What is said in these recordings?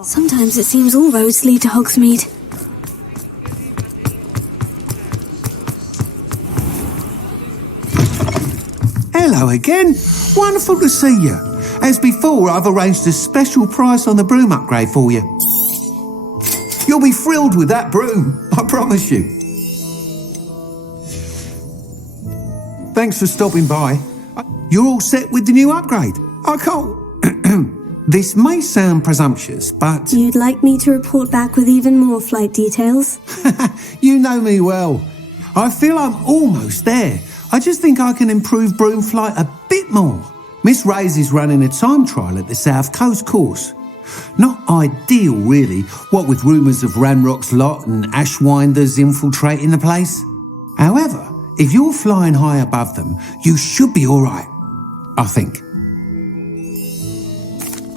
Sometimes it seems all roads lead to Hogsmeade. Hello again. Wonderful to see you. As before, I've arranged a special price on the broom upgrade for you. You'll be thrilled with that broom, I promise you. Thanks for stopping by. You're all set with the new upgrade. I can't... This may sound presumptuous, but... You'd like me to report back with even more flight details? You know me well. I feel I'm almost there. I just think I can improve broom flight a bit more. Miss Ray's is running a time trial at the South Coast course. Not ideal, really, what with rumours of Ranrock's lot and Ashwinders infiltrating the place. However, if you're flying high above them, you should be all right, I think.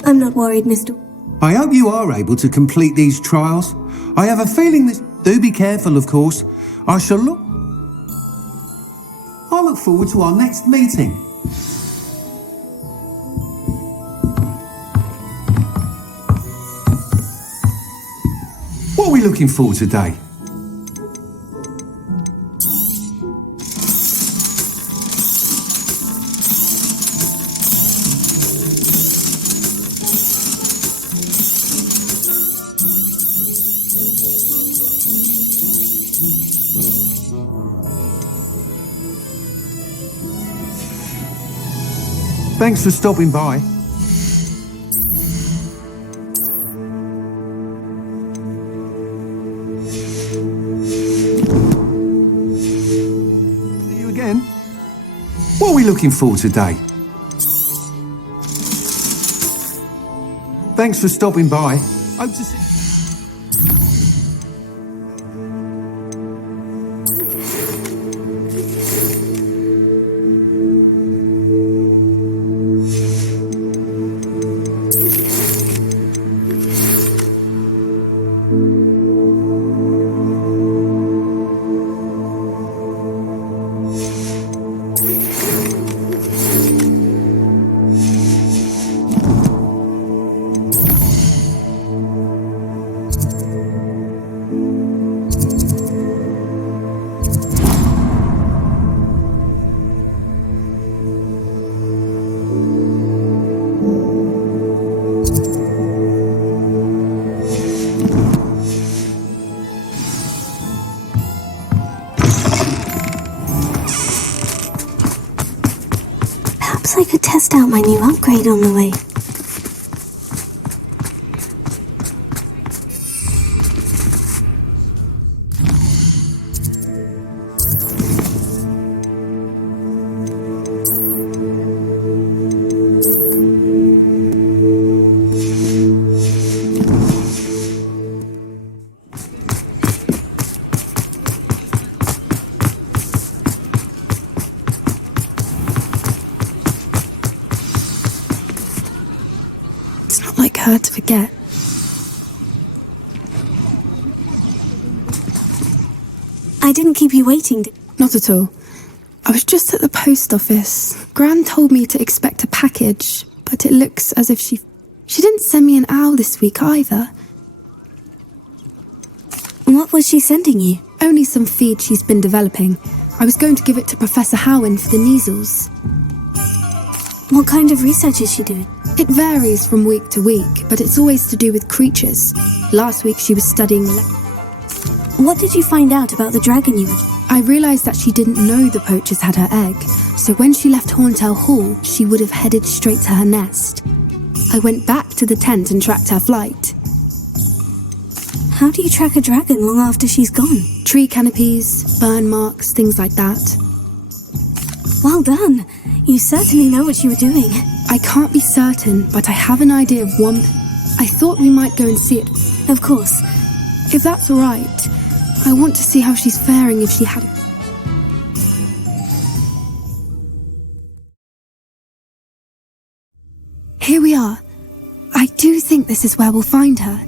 I'm not worried, Mr. I hope you are able to complete these trials. I have a feeling that... Do be careful, of course. I look forward to our next meeting. What are we looking for today? Thanks for stopping by. See you again. What are we looking for today? Thanks for stopping by. Hope to see... I could test out my new upgrade on the way. Her to forget. I didn't keep you waiting. Not at all. I was just at the post office. Gran told me to expect a package, but it looks as if she didn't send me an owl this week either. What was she sending you? Only some feed she's been developing. I was going to give it to Professor Howin for the measles. What kind of research is she doing? It varies from week to week, but it's always to do with creatures. Last week she was studying... What did you find out about the dragon you were... I realised that she didn't know the poachers had her egg, so when she left Horntail Hall, she would have headed straight to her nest. I went back to the tent and tracked her flight. How do you track a dragon long after she's gone? Tree canopies, burn marks, things like that. Well done. You certainly know what you were doing. I can't be certain, but I have an idea of one... I thought we might go and see it. Of course. If that's all right, I want to see how she's faring if she had... Here we are. I do think this is where we'll find her.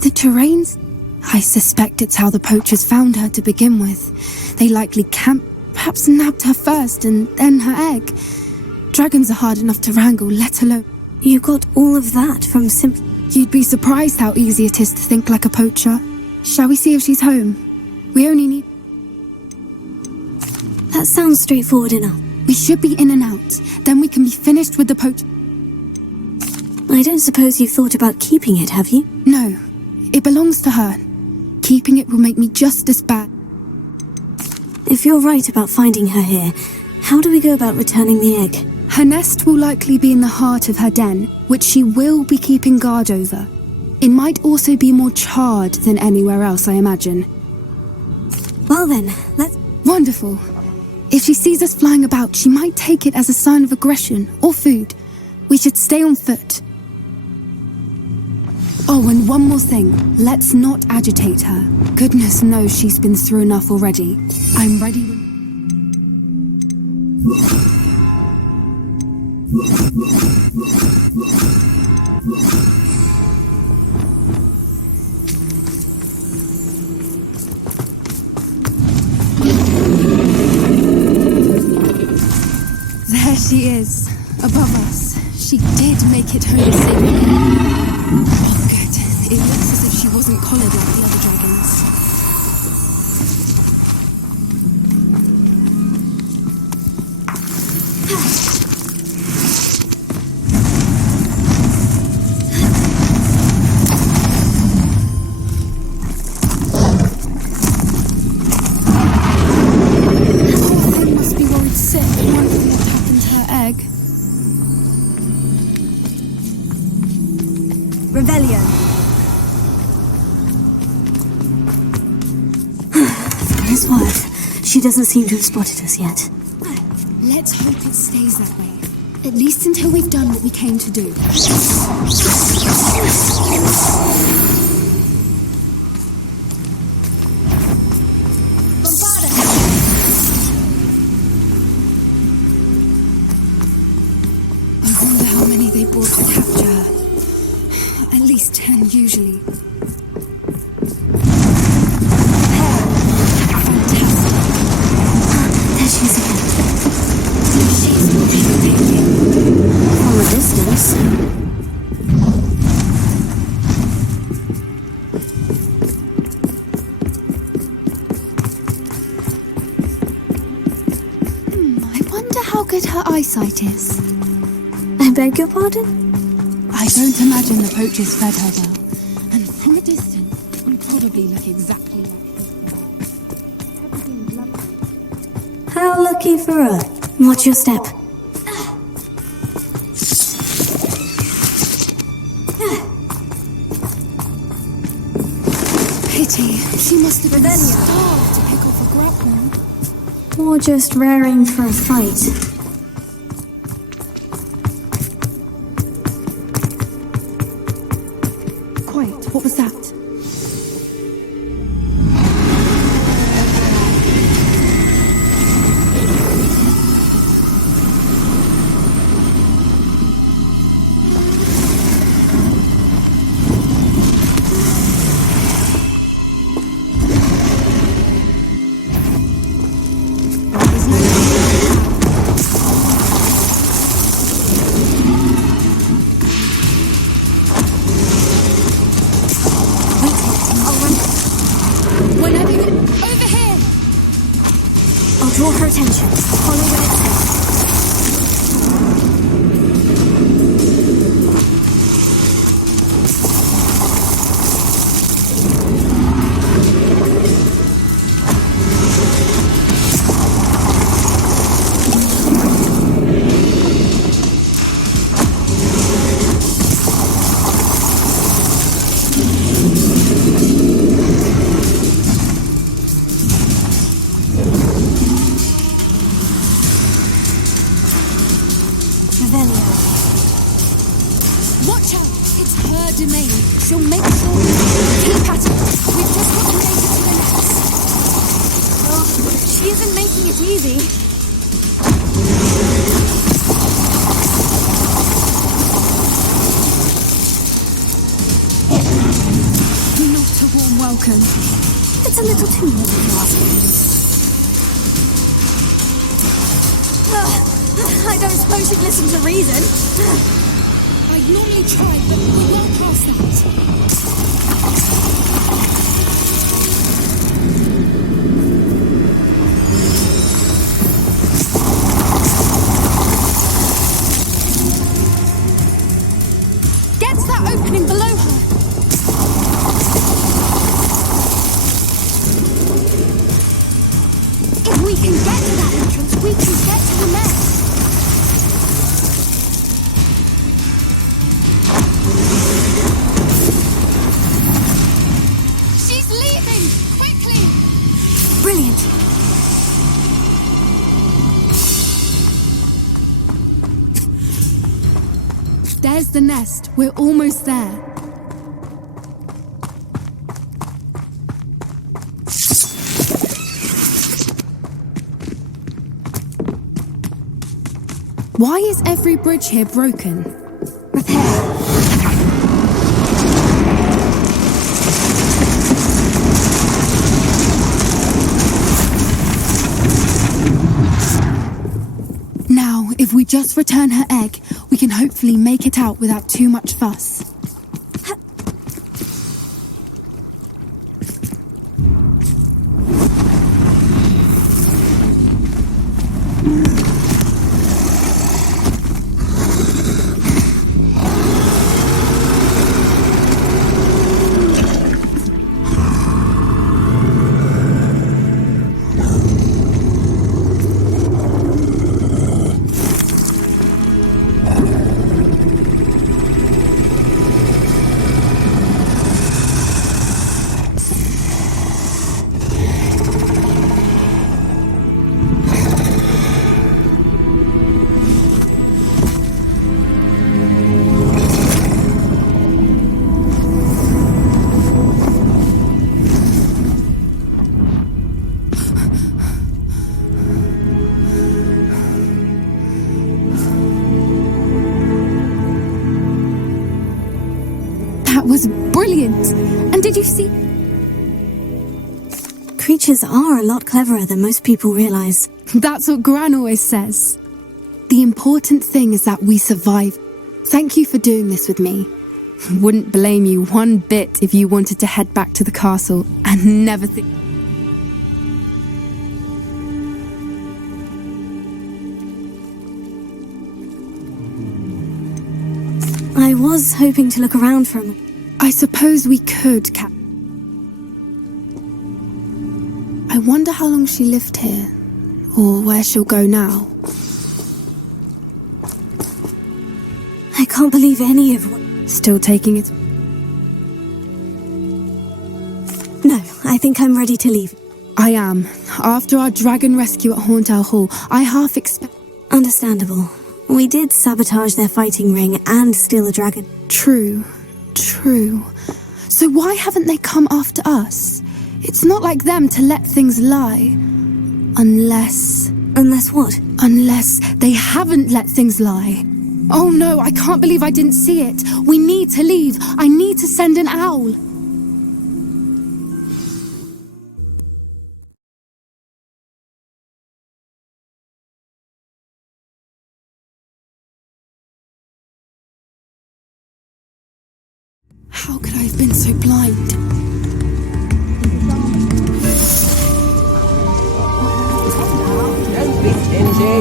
The terrain's... I suspect it's how the poachers found her to begin with. They likely camped, perhaps nabbed her first and then her egg. Dragons are hard enough to wrangle, let alone... You got all of that from You'd be surprised how easy it is to think like a poacher. Shall we see if she's home? We only need... That sounds straightforward enough. We should be in and out. Then we can be finished with the poach... I don't suppose you've thought about keeping it, have you? No. It belongs to her. Keeping it will make me just as bad. If you're right about finding her here, how do we go about returning the egg? Her nest will likely be in the heart of her den, which she will be keeping guard over. It might also be more charred than anywhere else, I imagine. Well then, let's... Wonderful. If she sees us flying about, she might take it as a sign of aggression or food. We should stay on foot. Oh, and one more thing. Let's not agitate her. Goodness knows she's been through enough already. I'm ready. There she is, above us. She did make it home safely. Oh, good. It looks as if she wasn't collared like the other dragons. She doesn't seem to have spotted us yet. Let's hope it stays that way. At least until we've done what we came to do. I wonder how many they brought to capture her. At least 10 usually. Eyesight is. I beg your pardon? I don't imagine the poachers fed her well. And from a distance, you probably look exactly like her. How lucky for her. Watch your step. Pity. She must have been starved to pick off a grapnel. Or just raring for a fight. What was that? Draw her attention. Follow what it says. Watch out! It's her domain. She'll make sure we keep at it. We've just got to make it to the nest. Well, she isn't making it easy. Not a warm welcome. It's a little too much, if you ask me. I don't suppose you'd listen to reason. I normally try, but we're well past that. the nest. We're almost there. Why is every bridge here broken? Repair. Now, if we just return her egg, we can hopefully make it out without too much fuss. That was brilliant! And did you see? Creatures are a lot cleverer than most people realize. That's what Gran always says. The important thing is that we survive. Thank you for doing this with me. Wouldn't blame you one bit if you wanted to head back to the castle and never think. I was hoping to look around for a moment. I suppose we could, Cap. I wonder how long she lived here, or where she'll go now. I can't believe any of what... Still taking it? No, I think I'm ready to leave. I am. After our dragon rescue at Hauntowl Hall, I half expect... Understandable. We did sabotage their fighting ring and steal a dragon. True. So why haven't they come after us? It's not like them to let things lie. Unless what? Unless they haven't let things lie. Oh no, I can't believe I didn't see it. We need to leave. I need to send an owl. How could I have been so blind? Don't be stingy.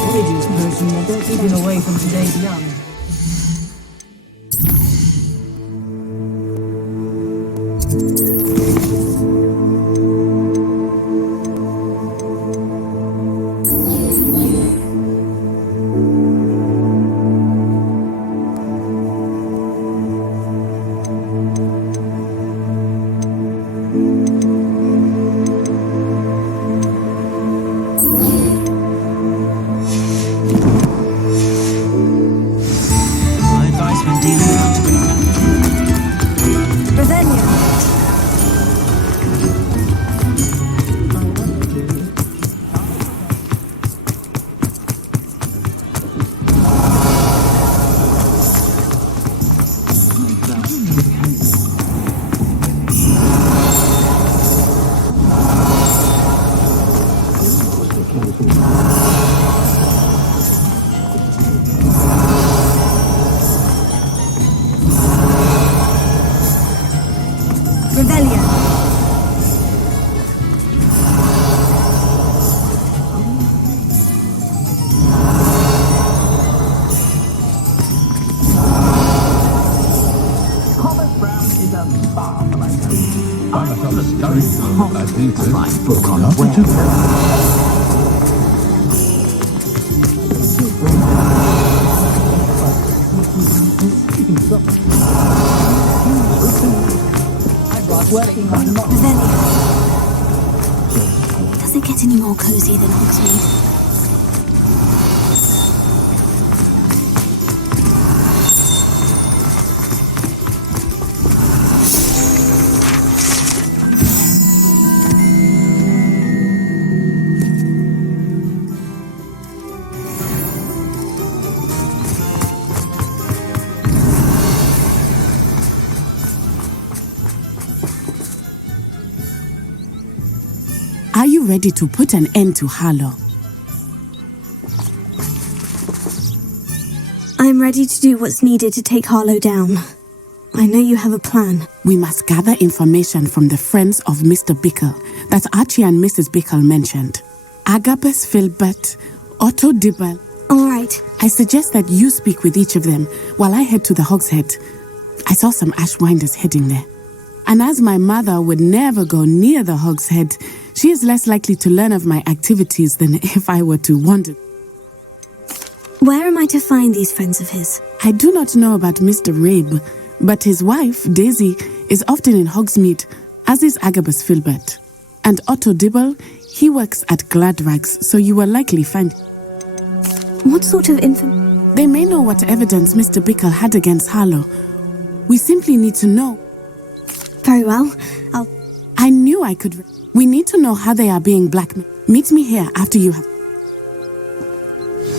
Polyjuice person, they're keeping away from today's young. Doesn't get any more cozy than Hogsmeade. Are you ready to put an end to Harlow? I'm ready to do what's needed to take Harlow down. I know you have a plan. We must gather information from the friends of Mr. Bickle that Archie and Mrs. Bickle mentioned. Agabus Filbert, Otto Dibble. All right. I suggest that you speak with each of them while I head to the Hog's Head. I saw some Ashwinders heading there. And as my mother would never go near the Hog's Head, she is less likely to learn of my activities than if I were to wander. Where am I to find these friends of his? I do not know about Mr. Rabe, but his wife, Daisy, is often in Hogsmeade, as is Agabus Filbert. And Otto Dibble, he works at Gladrags, so you will likely find... What sort of info? They may know what evidence Mr. Bickle had against Harlow. We simply need to know. Very well. I knew I could... We need to know how they are being blackmailed. Meet me here after you have...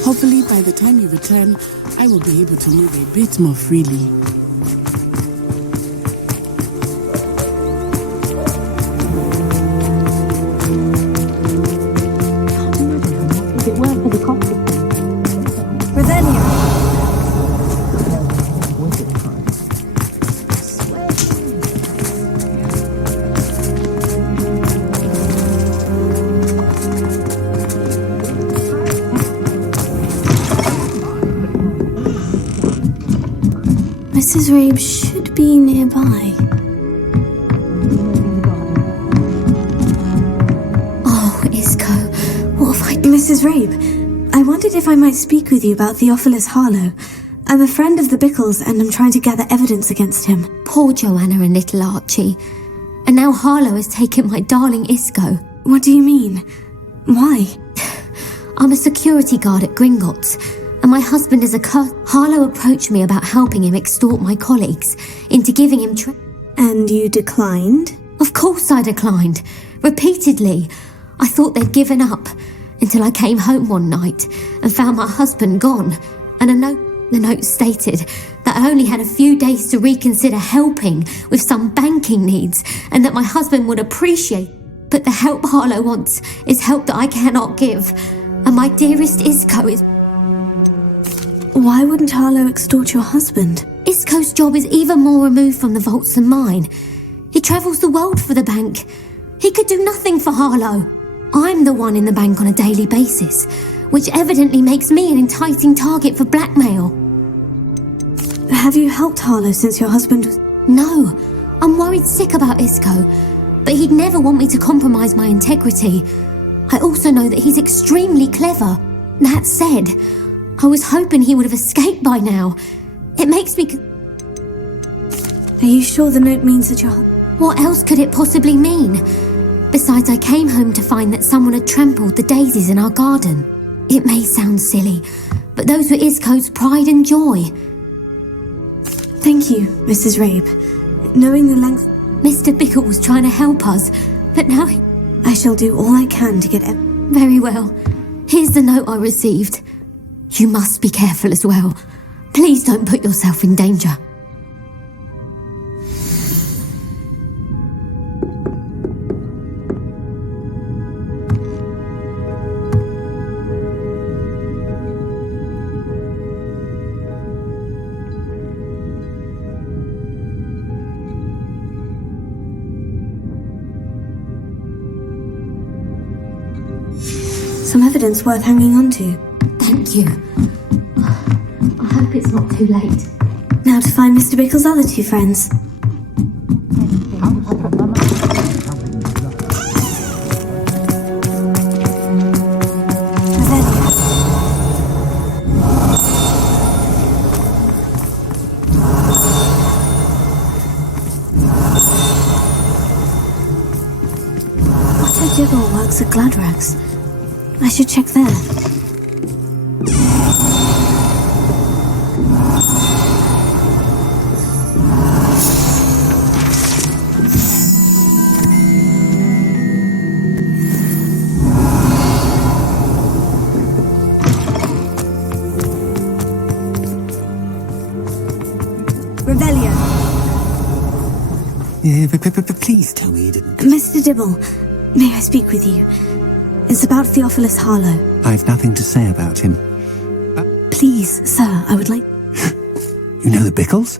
Hopefully, by the time you return, I will be able to move a bit more freely. If it weren't for the coffee. Revelio. Mrs. Rabe should be nearby. Oh, Isco, what have I done? Mrs. Rabe, I wondered if I might speak with you about Theophilus Harlow. I'm a friend of the Bickles and I'm trying to gather evidence against him. Poor Joanna and little Archie. And now Harlow has taken my darling Isco. What do you mean? Why? I'm a security guard at Gringotts, and my husband is a Harlow approached me about helping him extort my colleagues into giving him And you declined? Of course I declined. Repeatedly. I thought they'd given up until I came home one night and found my husband gone, and the note stated that I only had a few days to reconsider helping with some banking needs and that my husband would appreciate. But the help Harlow wants is help that I cannot give, and my dearest Isco is... Why wouldn't Harlow extort your husband? Isco's job is even more removed from the vaults than mine. He travels the world for the bank. He could do nothing for Harlow. I'm the one in the bank on a daily basis, which evidently makes me an enticing target for blackmail. Have you helped Harlow since your husband was... No, I'm worried sick about Isco, but he'd never want me to compromise my integrity. I also know that he's extremely clever. That said, I was hoping he would have escaped by now. It makes me... Are you sure the note means that you're... What else could it possibly mean? Besides, I came home to find that someone had trampled the daisies in our garden. It may sound silly, but those were Isco's pride and joy. Thank you, Mrs. Rabe. Knowing the length... Mr. Bickle was trying to help us, but now he... I shall do all I can to get... Very well. Here's the note I received. You must be careful as well. Please don't put yourself in danger. Some evidence worth hanging on to. Thank you. I hope it's not too late. Now to find Mr. Bickle's other two friends. Otto Dibble works at Gladrags. I should check there. Yeah, but please tell me you didn't... Mr. Dibble, May I speak with you? It's about Theophilus Harlow. I've nothing to say about him. Please, sir, I would like... You know the Bickles?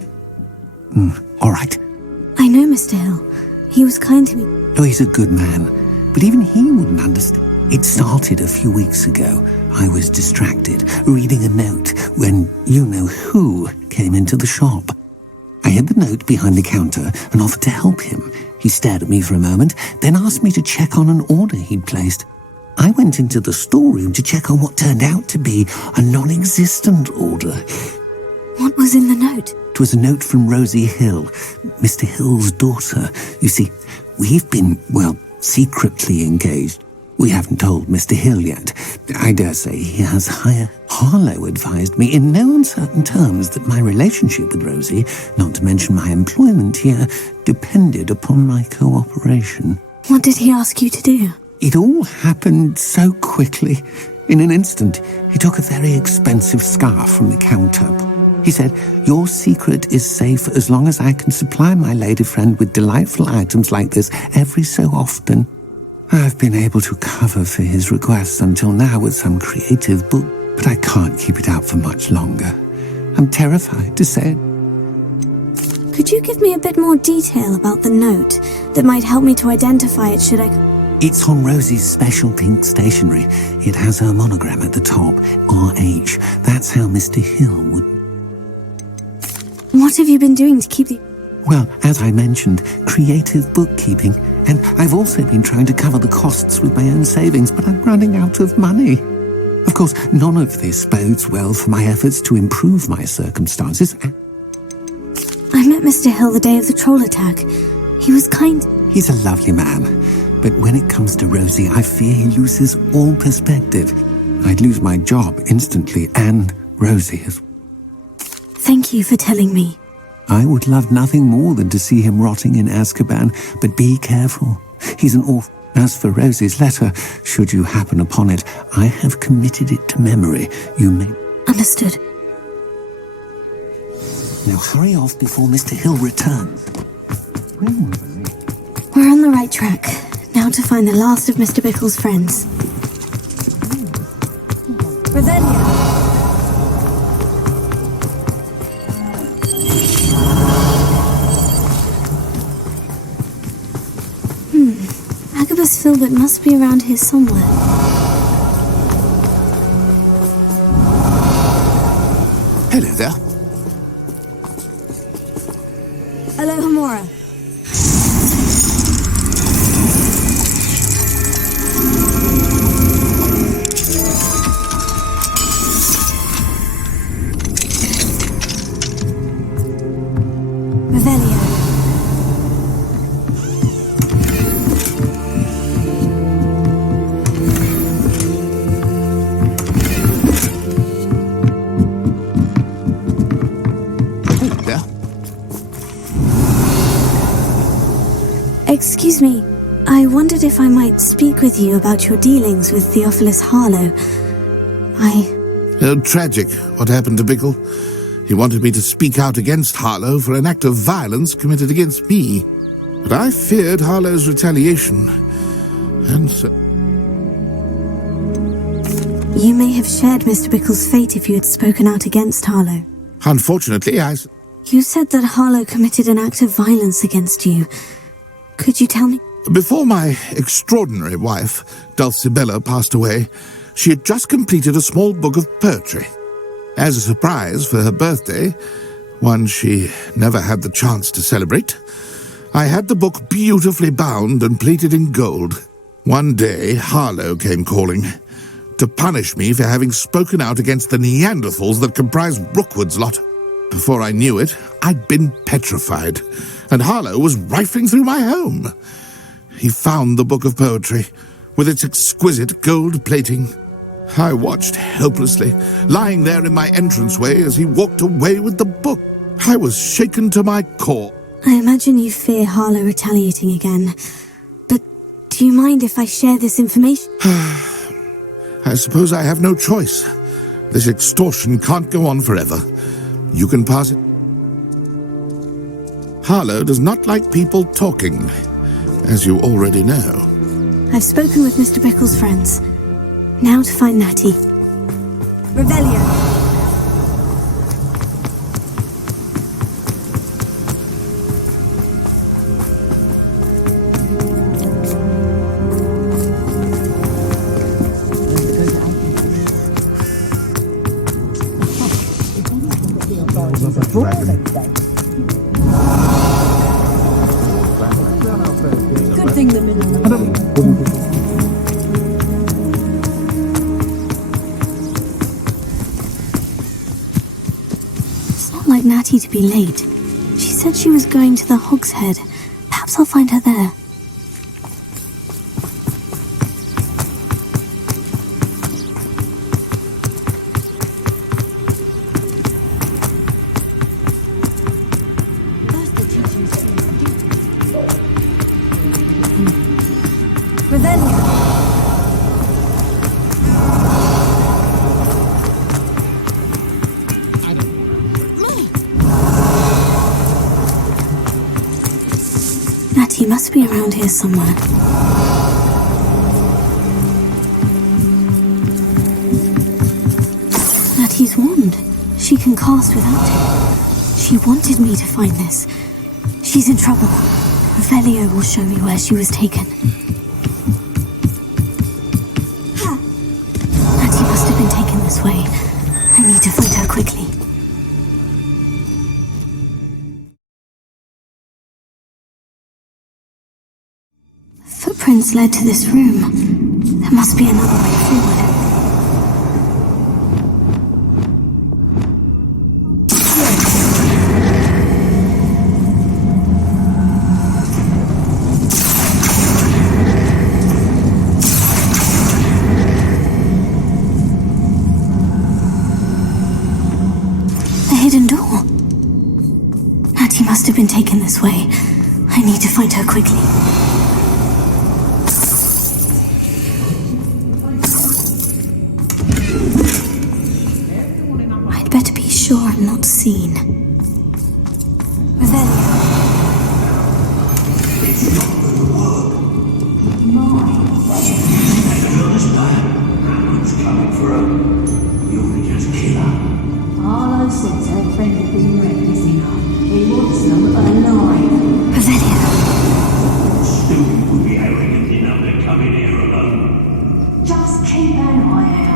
All right. I know Mr. Hill. He was kind to me. Oh, he's a good man. But even he wouldn't understand. It started a few weeks ago. I was distracted, reading a note, when you-know-who came into the shop. I hid the note behind the counter and offered to help him. He stared at me for a moment, then asked me to check on an order he'd placed. I went into the storeroom to check on what turned out to be a non-existent order. What was in the note? It was a note from Rosie Hill, Mr. Hill's daughter. You see, we've been, secretly engaged. We haven't told Mr. Hill yet. I dare say he has higher. Harlow advised me in no uncertain terms that my relationship with Rosie, not to mention my employment here, depended upon my cooperation. What did he ask you to do? It all happened so quickly. In an instant, he took a very expensive scarf from the counter. He said, "Your secret is safe as long as I can supply my lady friend with delightful items like this every so often." I've been able to cover for his requests until now with some creative book, but I can't keep it out for much longer. I'm terrified to say it. Could you give me a bit more detail about the note that might help me to identify it should I... It's on Rosie's special pink stationery. It has her monogram at the top, RH. That's how Mr. Hill would... What have you been doing to keep the... Well, as I mentioned, creative bookkeeping. And I've also been trying to cover the costs with my own savings, but I'm running out of money. Of course, none of this bodes well for my efforts to improve my circumstances. I met Mr. Hill the day of the troll attack. He was kind. He's a lovely man. But when it comes to Rosie, I fear he loses all perspective. I'd lose my job instantly, and Rosie as well. Thank you for telling me. I would love nothing more than to see him rotting in Azkaban, but be careful. He's an orphan. As for Rosie's letter, should you happen upon it, I have committed it to memory. You may... Understood. Now hurry off before Mr. Hill returns. We're on the right track. Now to find the last of Mr. Bickle's friends. Revelia! Agabus Filbert must be around here somewhere. Hello there. Hello, Hamora. Revelio. Excuse me, I wondered if I might speak with you about your dealings with Theophilus Harlow. Tragic, what happened to Bickle. He wanted me to speak out against Harlow for an act of violence committed against me. But I feared Harlow's retaliation, and so... You may have shared Mr. Bickle's fate if you had spoken out against Harlow. Unfortunately, You said that Harlow committed an act of violence against you. Could you tell me? Before my extraordinary wife, Dulcibella, passed away, she had just completed a small book of poetry. As a surprise for her birthday, one she never had the chance to celebrate, I had the book beautifully bound and plated in gold. One day, Harlow came calling to punish me for having spoken out against the Neanderthals that comprised Rookwood's lot. Before I knew it, I'd been petrified, and Harlow was rifling through my home. He found the book of poetry, with its exquisite gold plating. I watched helplessly, lying there in my entranceway as he walked away with the book. I was shaken to my core. I imagine you fear Harlow retaliating again. But do you mind if I share this information? I suppose I have no choice. This extortion can't go on forever. You can pass it. Harlow does not like people talking, as you already know. I've spoken with Mr. Bickle's friends. Now to find Natty. Revelio. Good thing the middle. It's not like Natty to be late. She said she was going to the Hog's Head. Perhaps I'll find her there. Natty must be around here somewhere. Natty's wand. She can cast without it. She wanted me to find this. She's in trouble. Revelio will show me where she was taken. Natty must have been taken this way. I need to find her quickly. Footprints led to this room. There must be another way forward. A hidden door. Natty must have been taken this way. I need to find her quickly. Better be sure I'm not seen. Revelio. It's not gonna work. Someone's coming for her. We ought to just kill her. Arlo says her friend had been recklessing her. He wants them alive. Revelio. Stupid would be arrogant enough to come in here alone. Just keep an eye out.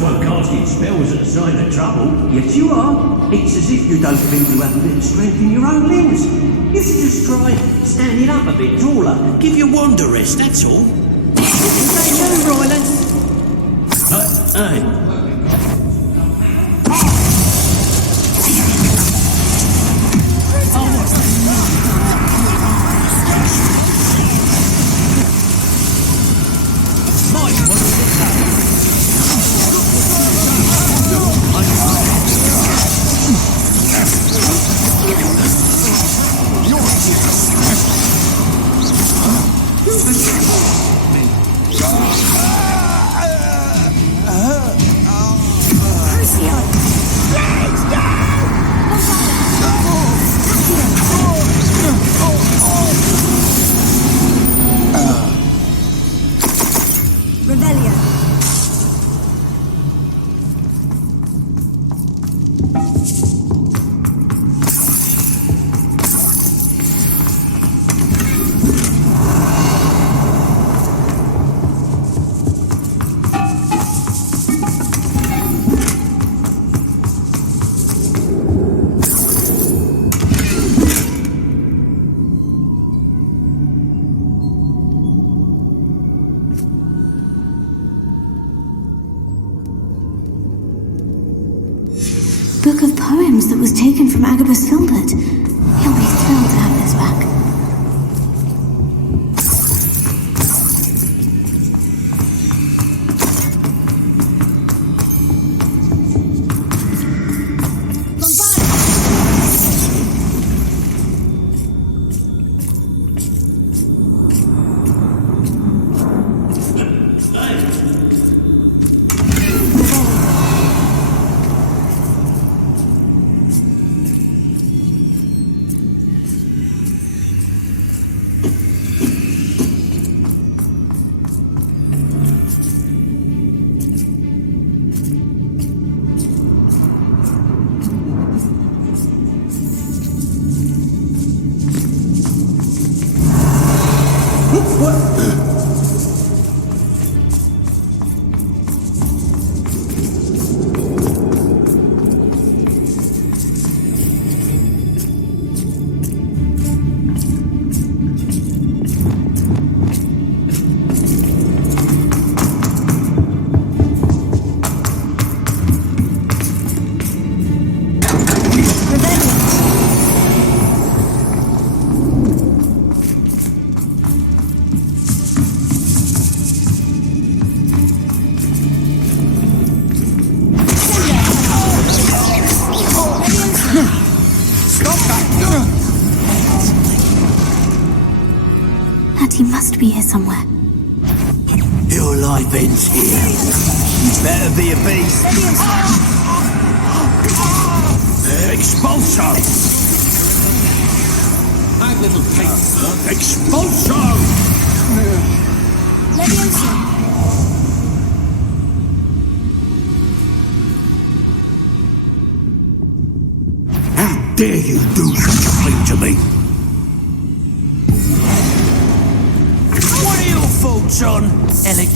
One casting spells at a sign of trouble. Yes, you are. It's as if you don't think you have a bit of strength in your own limbs. You should just try standing up a bit taller. Give your wand a rest, that's all. Is that you, Ryland? Hey. Book of poems that was taken from Agabus Filbert. He'll be thrilled to have this back. somewhere. Your life ends here. You better be a beast. Expulso! That little pig. Expulso! How dare you do such a thing to me? What are your thoughts on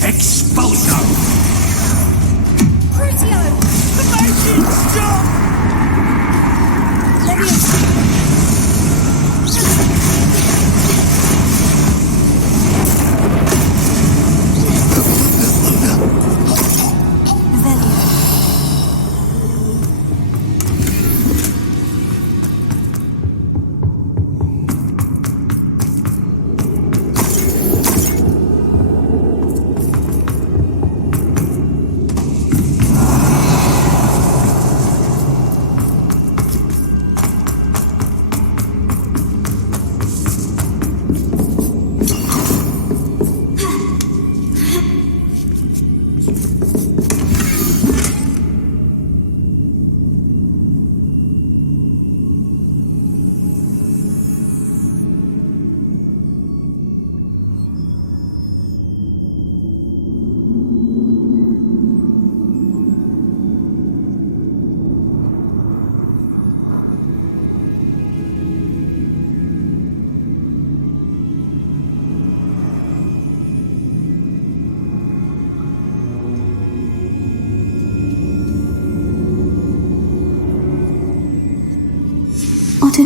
Expulso? Crucio! The magic, stop!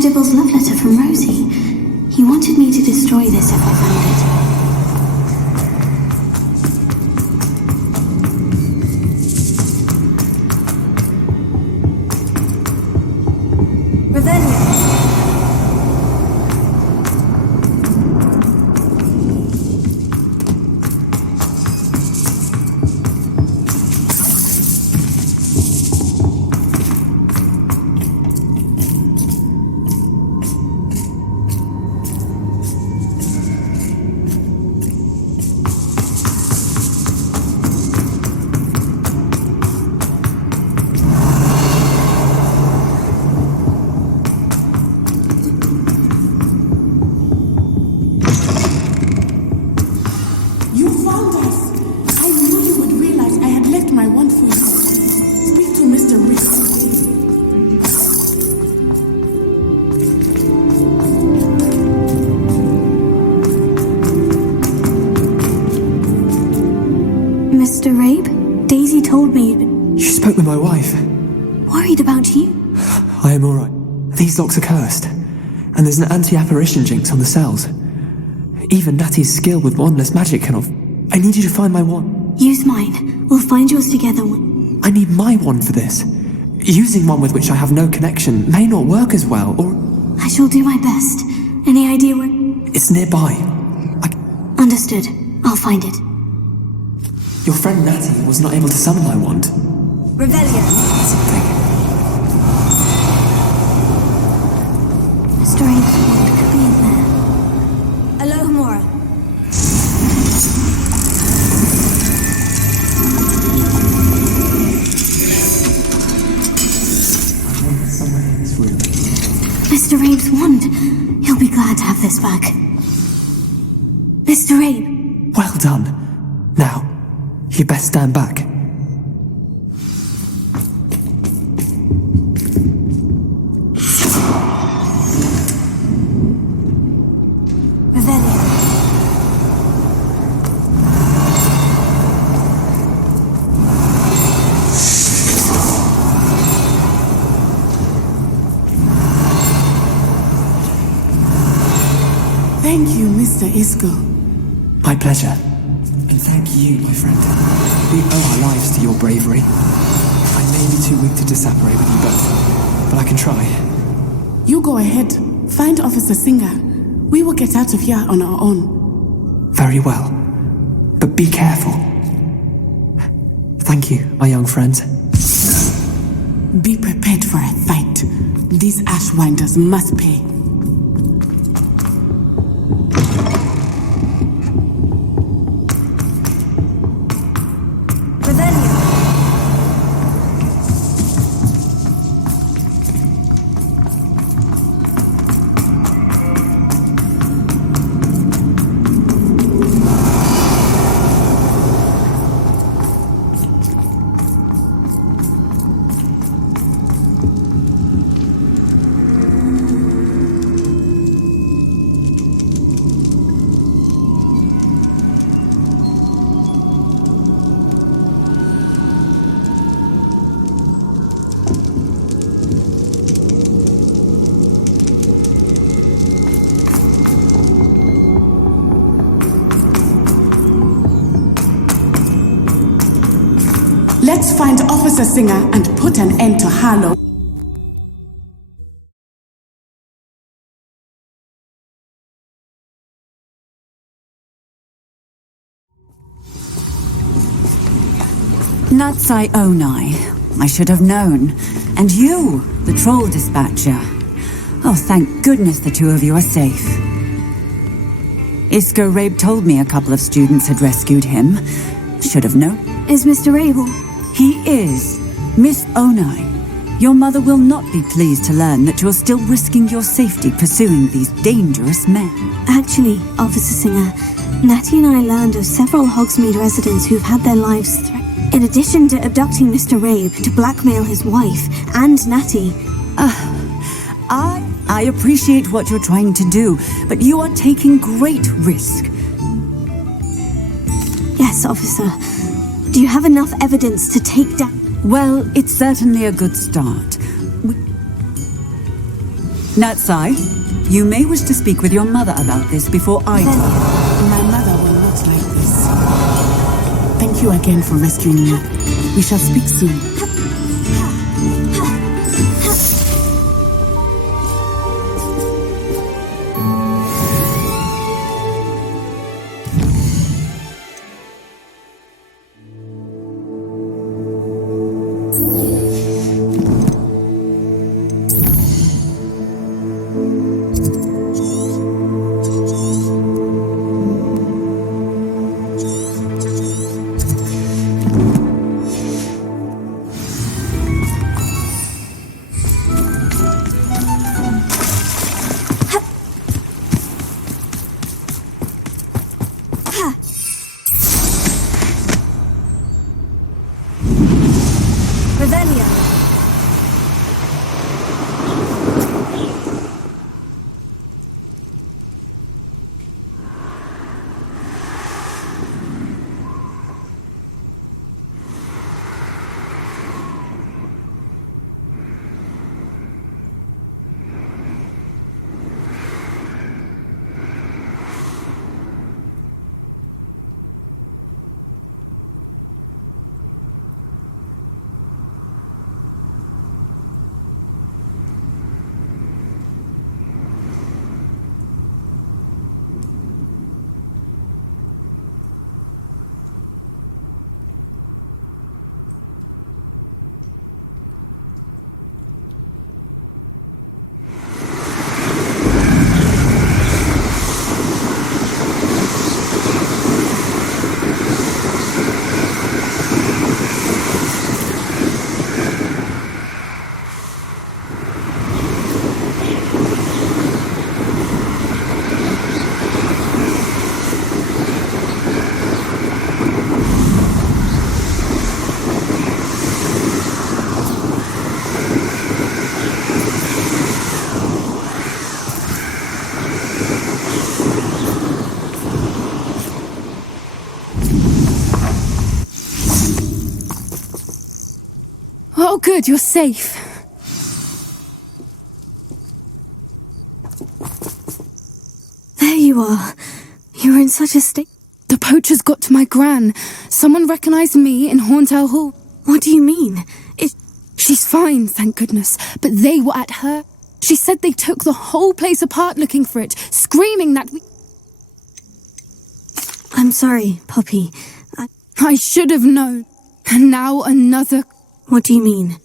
Dibble's love letter from Rosie. He wanted me to destroy this if I found it. Mr. Rabe, Daisy told me... You spoke with my wife. Worried about you? I am alright. These locks are cursed, and there's an anti-apparition jinx on the cells. Even Natty's skill with wandless magic cannot... I need you to find my wand. Use mine. We'll find yours together. I need my wand for this. Using one with which I have no connection may not work as well, or... I shall do my best. Any idea where... It's nearby. Understood. I'll find it. Your friend Natty was not able to summon my wand. Revelio. Mr. Rabe's wand could be in there. Alohomora. Somewhere in this room. Mr. Rabe's wand. He'll be glad to have this back. Mr. Rabe. Well done. Now, you best stand back. Thank you, Mr. Isco. My pleasure. And thank you, my friend. We owe our lives to your bravery. I may be too weak to disapparate with you both, but I can try. You go ahead. Find Officer Singer. We will get out of here on our own. Very well. But be careful. Thank you, my young friend. Be prepared for a fight. These Ashwinders must pay. Let's find Officer Singer and put an end to Harlow. Natsai Onai. I should have known. And you, the troll dispatcher. Oh, thank goodness the two of you are safe. Isco Rabe told me a couple of students had rescued him. Should have known. Is Mr. Rabe? He is. Miss Onai, your mother will not be pleased to learn that you're still risking your safety pursuing these dangerous men. Actually, Officer Singer, Natty and I learned of several Hogsmeade residents who've had their lives threatened. In addition to abducting Mr. Rabe to blackmail his wife and Natty. I appreciate what you're trying to do, but you are taking great risk. Yes, officer. Do you have enough evidence to take down... Well, it's certainly a good start. Natsai, you may wish to speak with your mother about this before I do. My mother will not like this. Thank you again for rescuing me. We shall speak soon. Oh, good, you're safe. There you are. You were in such a state. The poachers got to my gran. Someone recognized me in Horntail Hall. What do you mean? She's fine, thank goodness, but they were at her. She said they took the whole place apart looking for it, screaming that we... I'm sorry, Poppy. I should have known. And now another... What do you mean?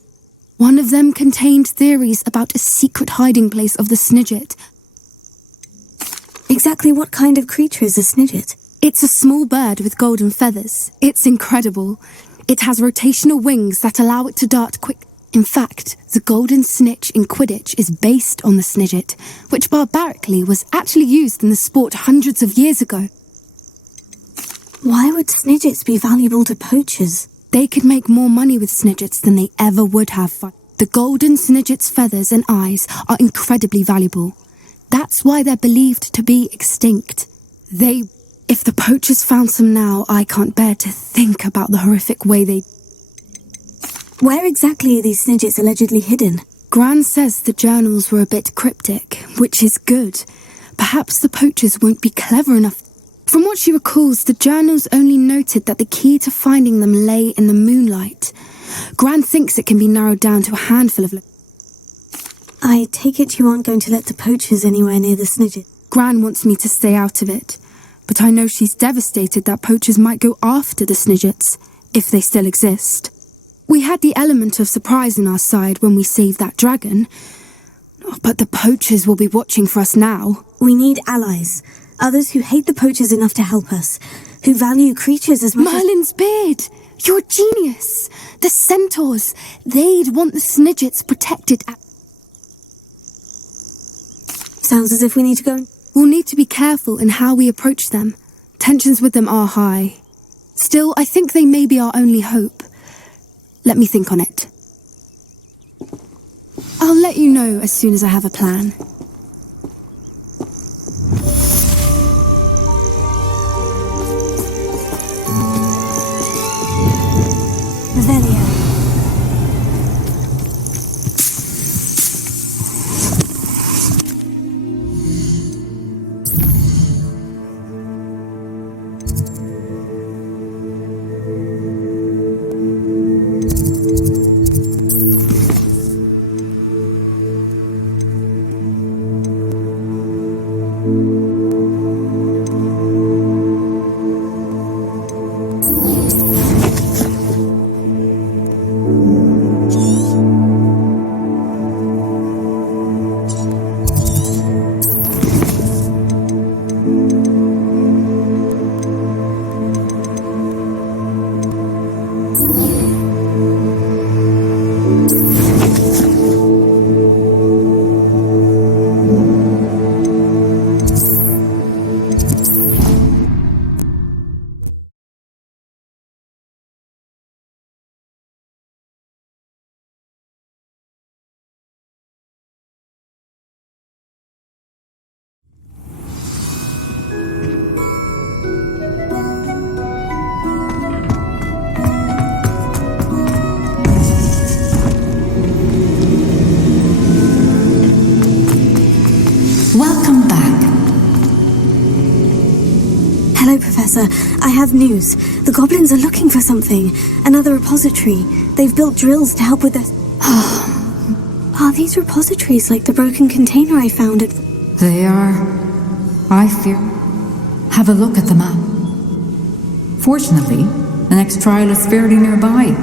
One of them contained theories about a secret hiding place of the Snidget. Exactly what kind of creature is a Snidget? It's a small bird with golden feathers. It's incredible. It has rotational wings that allow it to dart quick. In fact, the golden snitch in Quidditch is based on the Snidget, which barbarically was actually used in the sport hundreds of years ago. Why would Snidgets be valuable to poachers? They could make more money with Snidgets than they ever would have. The golden Snidget's feathers and eyes are incredibly valuable. That's why they're believed to be extinct. If the poachers found some now, I can't bear to think about the horrific way they... Where exactly are these Snidgets allegedly hidden? Gran says the journals were a bit cryptic, which is good. Perhaps the poachers won't be clever enough. From what she recalls, the journals only noted that the key to finding them lay in the moonlight. Gran thinks it can be narrowed down to a handful of... I take it you aren't going to let the poachers anywhere near the Snidget. Gran wants me to stay out of it, but I know she's devastated that poachers might go after the Snidgets, if they still exist. We had the element of surprise on our side when we saved that dragon, but the poachers will be watching for us now. We need allies. Others who hate the poachers enough to help us, who value creatures as much Merlin's beard! You're a genius! The centaurs! They'd want the Snidgets protected at... Sounds as if we need to go... We'll need to be careful in how we approach them. Tensions with them are high. Still, I think they may be our only hope. Let me think on it. I'll let you know as soon as I have a plan. Revelio. Welcome back. Hello, Professor. I have news. The goblins are looking for something. Another repository. They've built drills to help with this. Are these repositories like the broken container I found at... They are. I fear. Have a look at the map. Fortunately, the next trial is fairly nearby.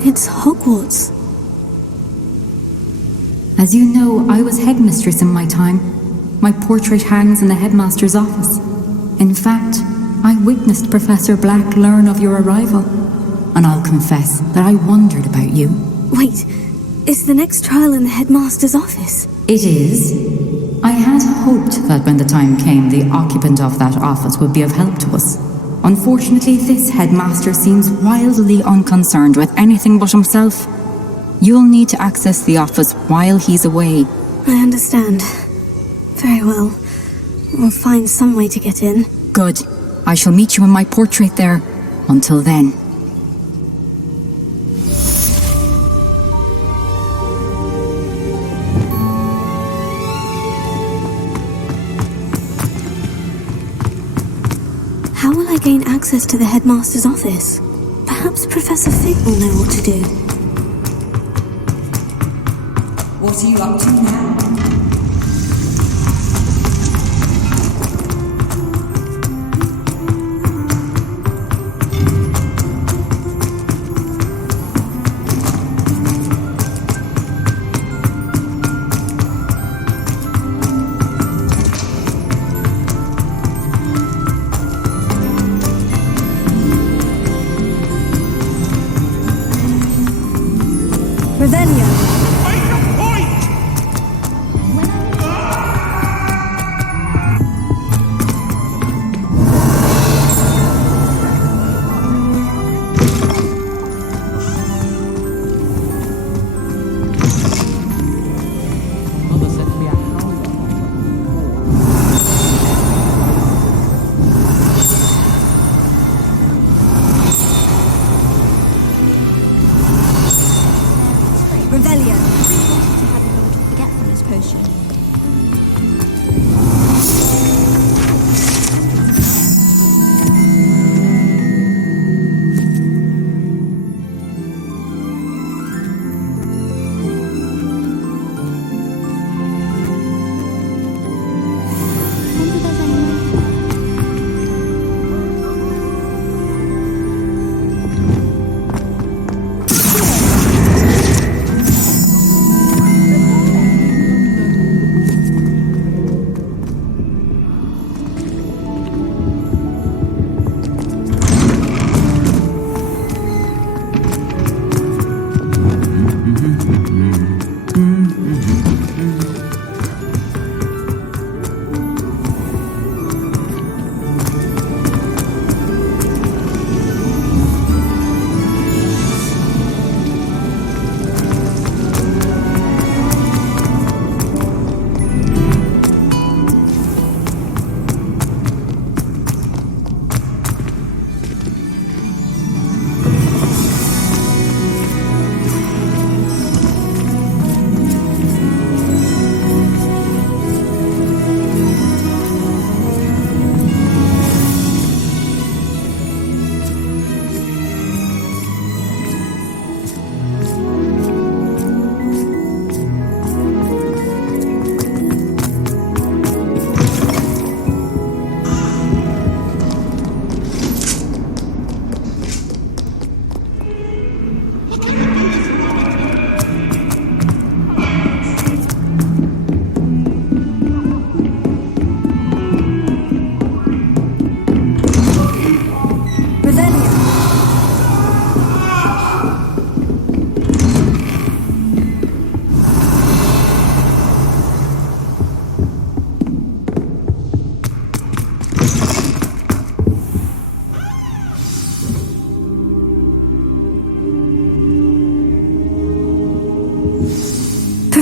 It's Hogwarts. As you know, I was headmistress in my time. My portrait hangs in the headmaster's office. In fact, I witnessed Professor Black learn of your arrival. And I'll confess that I wondered about you. Wait, is the next trial in the headmaster's office? It is. I had hoped that when the time came, the occupant of that office would be of help to us. Unfortunately, this headmaster seems wildly unconcerned with anything but himself. You'll need to access the office while he's away. I understand. Very well. We'll find some way to get in. Good. I shall meet you in my portrait there. Until then. How will I gain access to the headmaster's office? Perhaps Professor Fig will know what to do. What are you up to now?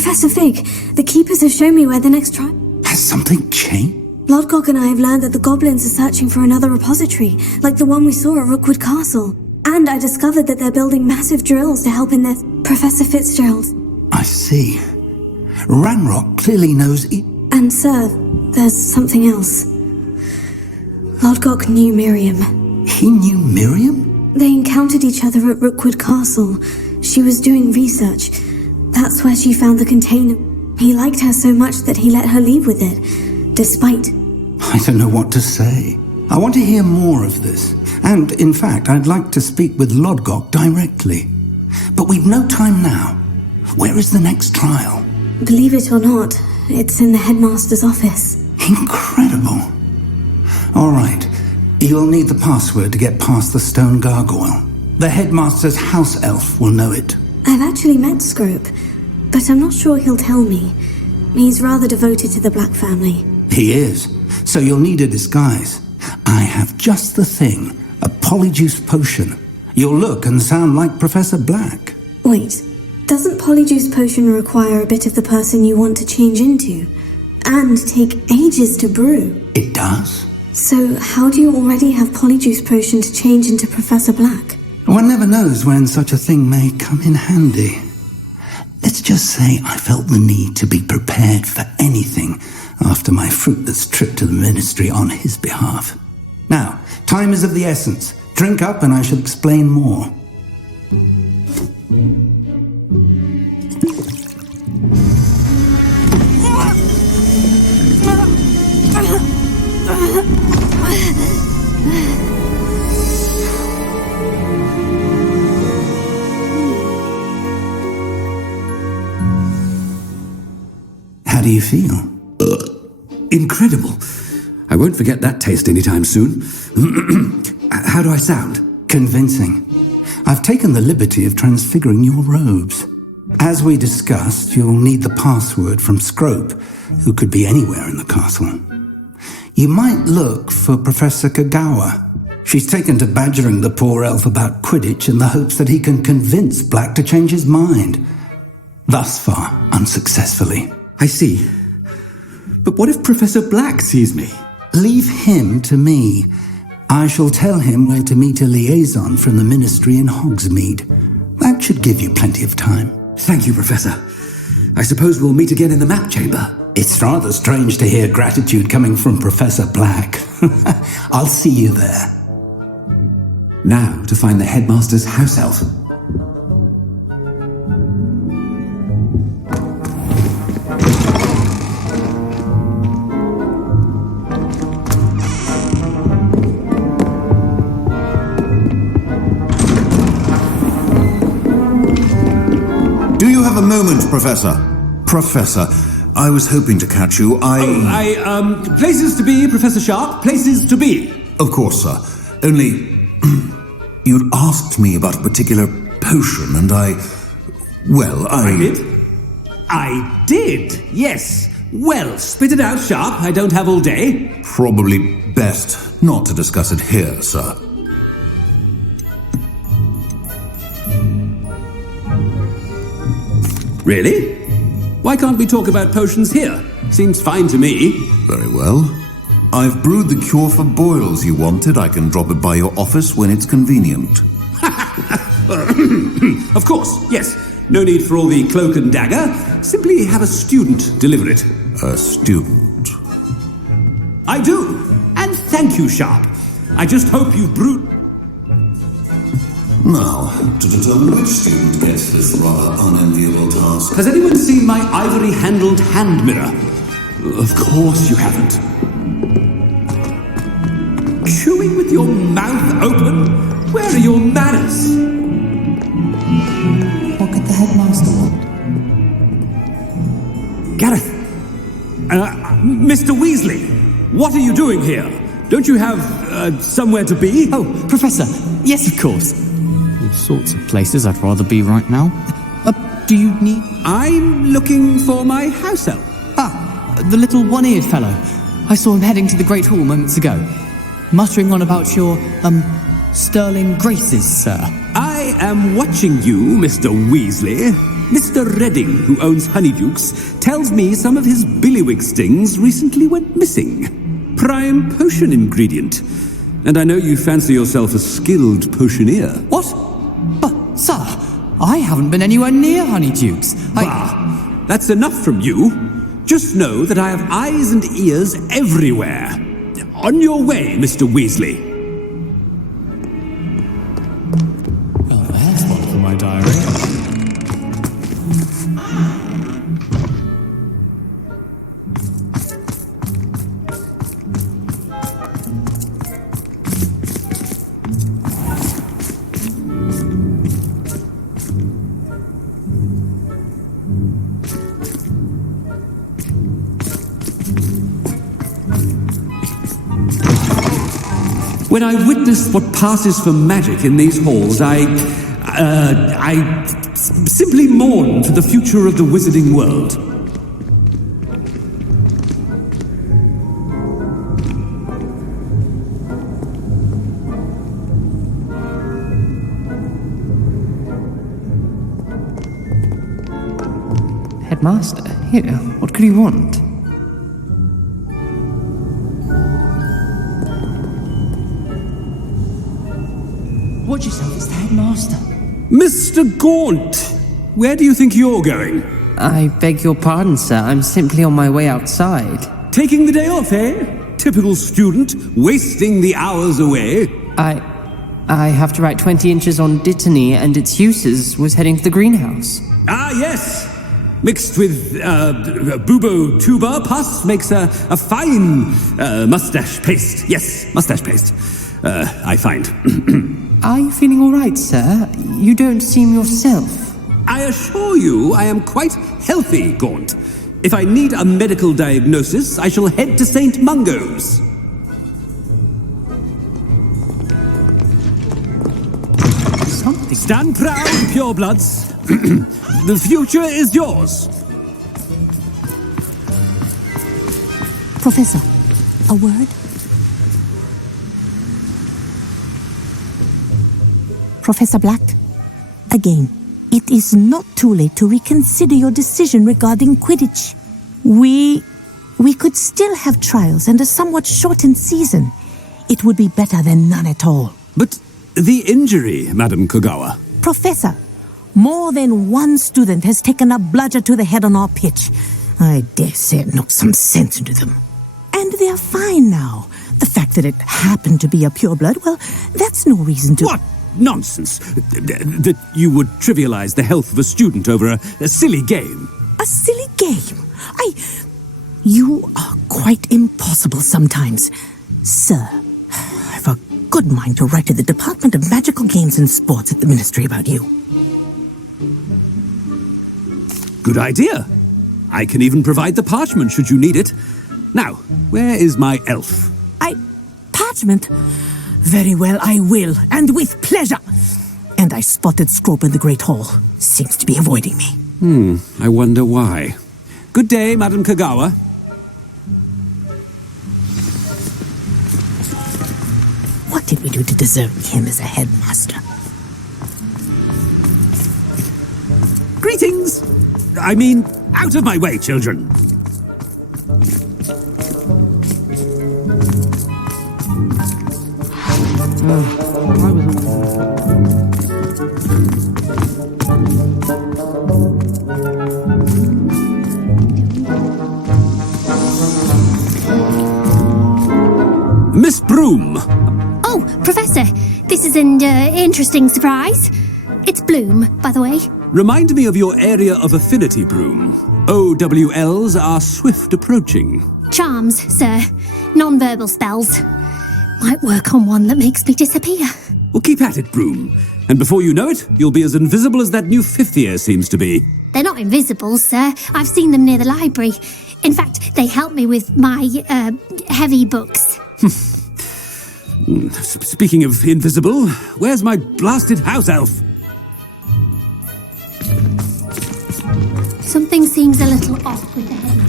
Professor Fig, the keepers have shown me where the next Has something changed? Lodgok and I have learned that the goblins are searching for another repository, like the one we saw at Rookwood Castle. And I discovered that they're building massive drills to help in their... Professor FITZGERALD. I see. Ranrock clearly knows... And sir, there's something else. Lodgok knew Miriam. He knew Miriam? They encountered each other at Rookwood Castle. She was doing research. That's where she found the container. He liked her so much that he let her leave with it, despite... I don't know what to say. I want to hear more of this. And, in fact, I'd like to speak with Lodgok directly. But we've no time now. Where is the next trial? Believe it or not, it's in the headmaster's office. Incredible. All right. You'll need the password to get past the stone gargoyle. The headmaster's house elf will know it. I've actually met Scrope, but I'm not sure he'll tell me. He's rather devoted to the Black family. He is. So you'll need a disguise. I have just the thing. A polyjuice potion. You'll look and sound like Professor Black. Wait, doesn't Polyjuice Potion require a bit of the person you want to change into? And take ages to brew? It does. So how do you already have Polyjuice Potion to change into Professor Black? One never knows when such a thing may come in handy. Let's just say I felt the need to be prepared for anything after my fruitless trip to the ministry on his behalf. Now, time is of the essence. Drink up and I shall explain more. How do you feel? Incredible. I won't forget that taste anytime soon. How do I sound? Convincing. I've taken the liberty of transfiguring your robes. As we discussed, you'll need the password from Scrope, who could be anywhere in the castle. You might look for Professor Kagawa. She's taken to badgering the poor elf about Quidditch in the hopes that he can convince Black to change his mind. Thus far, unsuccessfully. I see. But what if Professor Black sees me? Leave him to me. I shall tell him where to meet a liaison from the ministry in Hogsmeade. That should give you plenty of time. Thank you, Professor. I suppose we'll meet again in the map chamber. It's rather strange to hear gratitude coming from Professor Black. I'll see you there. Now to find the headmaster's house elf. Do you have a moment, Professor? Professor, I was hoping to catch you. Places to be, Professor Sharp, places to be. Of course, sir. Only, you'd asked me about a particular potion, and I did? I did, yes. Well, spit it out, Sharp. I don't have all day. Probably best not to discuss it here, sir. Really? Why can't we talk about potions here? Seems fine to me. Very well. I've brewed the cure for boils you wanted. I can drop it by your office when it's convenient. Of course, yes. No need for all the cloak and dagger. Simply have a student deliver it. A student? I do. And thank you, Sharp. I just hope you've brewed... Now, to determine which student gets this rather unenviable task... Has anyone seen my ivory-handled hand mirror? Of course you haven't. Chewing with your mouth open? Where are your manners? What could the headmaster want? Gareth! Mr. Weasley! What are you doing here? Don't you have, somewhere to be? Oh, Professor, yes, of course. All sorts of places I'd rather be right now. Do you need... I'm looking for my house elf. The little one-eared fellow. I saw him heading to the Great Hall moments ago, muttering on about your, sterling graces, sir. I am watching you, Mr. Weasley. Mr. Redding, who owns Honeydukes, tells me some of his billywig stings recently went missing. Prime potion ingredient. And I know you fancy yourself a skilled potioneer. What? But, sir, I haven't been anywhere near Honeydukes. Bah! That's enough from you. Just know that I have eyes and ears everywhere. On your way, Mr. Weasley. Oh, there's one for my diary. When I witness what passes for magic in these halls, I simply mourn for the future of the wizarding world. Headmaster, here, what could you want? Watch yourself, it's the headmaster. Mr. Gaunt, where do you think you're going? I beg your pardon, sir. I'm simply on my way outside. Taking the day off, eh? Typical student, wasting the hours away. I have to write 20 inches on Dittany and its uses. Was heading to the greenhouse. Ah, yes. Mixed with bubo tuba pus makes a fine mustache paste. Yes, mustache paste. I find. Are you feeling all right, sir? You don't seem yourself. I assure you I am quite healthy, Gaunt. If I need a medical diagnosis, I shall head to St. Mungo's. Something. Stand proud, purebloods. The future is yours. Professor, a word? Professor Black, again, it is not too late to reconsider your decision regarding Quidditch. We could still have trials and a somewhat shortened season. It would be better than none at all. But the injury, Madam Kogawa. Professor, more than one student has taken a bludger to the head on our pitch. I dare say it knocked some sense into them. And they are fine now. The fact that it happened to be a pureblood, well, that's no reason to... What? Nonsense. That you would trivialize the health of a student over a silly game. A silly game? You are quite impossible sometimes. Sir, I've a good mind to write to the Department of Magical Games and Sports at the Ministry about you. Good idea. I can even provide the parchment should you need it. Now, where is my elf? Parchment? Very well, I will, and with pleasure. And I spotted Scrope in the Great Hall. Seems to be avoiding me. I wonder why. Good day, Madam Kogawa. What did we do to deserve him as a headmaster? Greetings! I mean, out of my way, children. Miss Broom. Oh, Professor, this is an interesting surprise. It's Bloom, by the way. Remind me of your area of affinity, Broom. OWLs are swift approaching. Charms, sir. Non-verbal spells. Might work on one that makes me disappear. Well, keep at it, Broom. And before you know it, you'll be as invisible as that new fifth year seems to be. They're not invisible, sir. I've seen them near the library. In fact, they help me with my, heavy books. Speaking of invisible, where's my blasted house elf? Something seems a little off with the headmaster.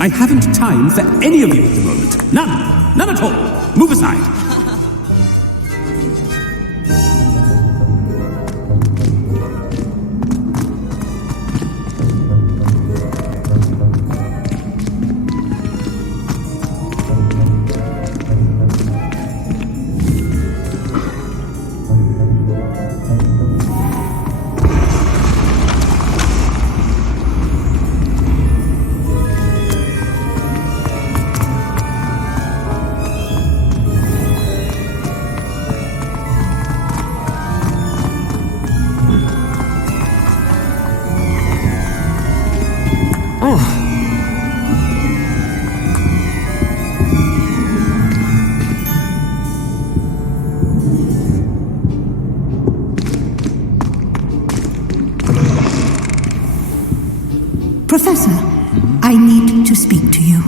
I haven't time for any of you at the moment. None. None at all. Move aside. Professor, I need to speak to you.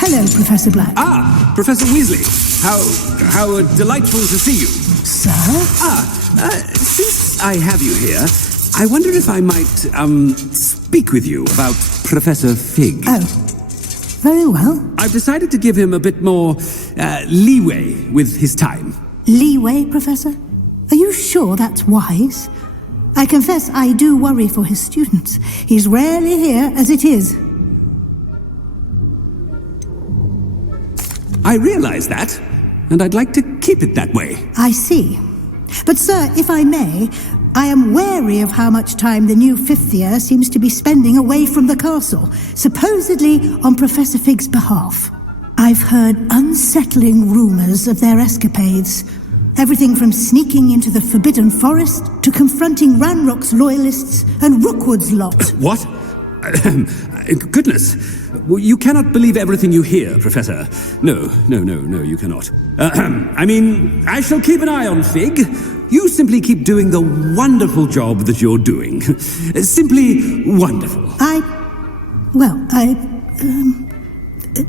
Hello, Professor Black. Ah, Professor Weasley. How delightful to see you. Sir? Since I have you here, I wonder if I might, speak with you about Professor Fig. Oh, very well. I've decided to give him a bit more, leeway with his time. Leeway, Professor? Are you sure that's wise? I confess I do worry for his students. He's rarely here as it is. I realize that, and I'd like to keep it that way. I see. But sir, if I may, I am wary of how much time the new fifth year seems to be spending away from the castle, supposedly on Professor Fig's behalf. I've heard unsettling rumors of their escapades. Everything from sneaking into the Forbidden Forest to confronting Ranrock's loyalists and Rookwood's lot. What? Goodness. You cannot believe everything you hear, Professor. No, you cannot. I mean, I shall keep an eye on Fig. You simply keep doing the wonderful job that you're doing. Simply wonderful.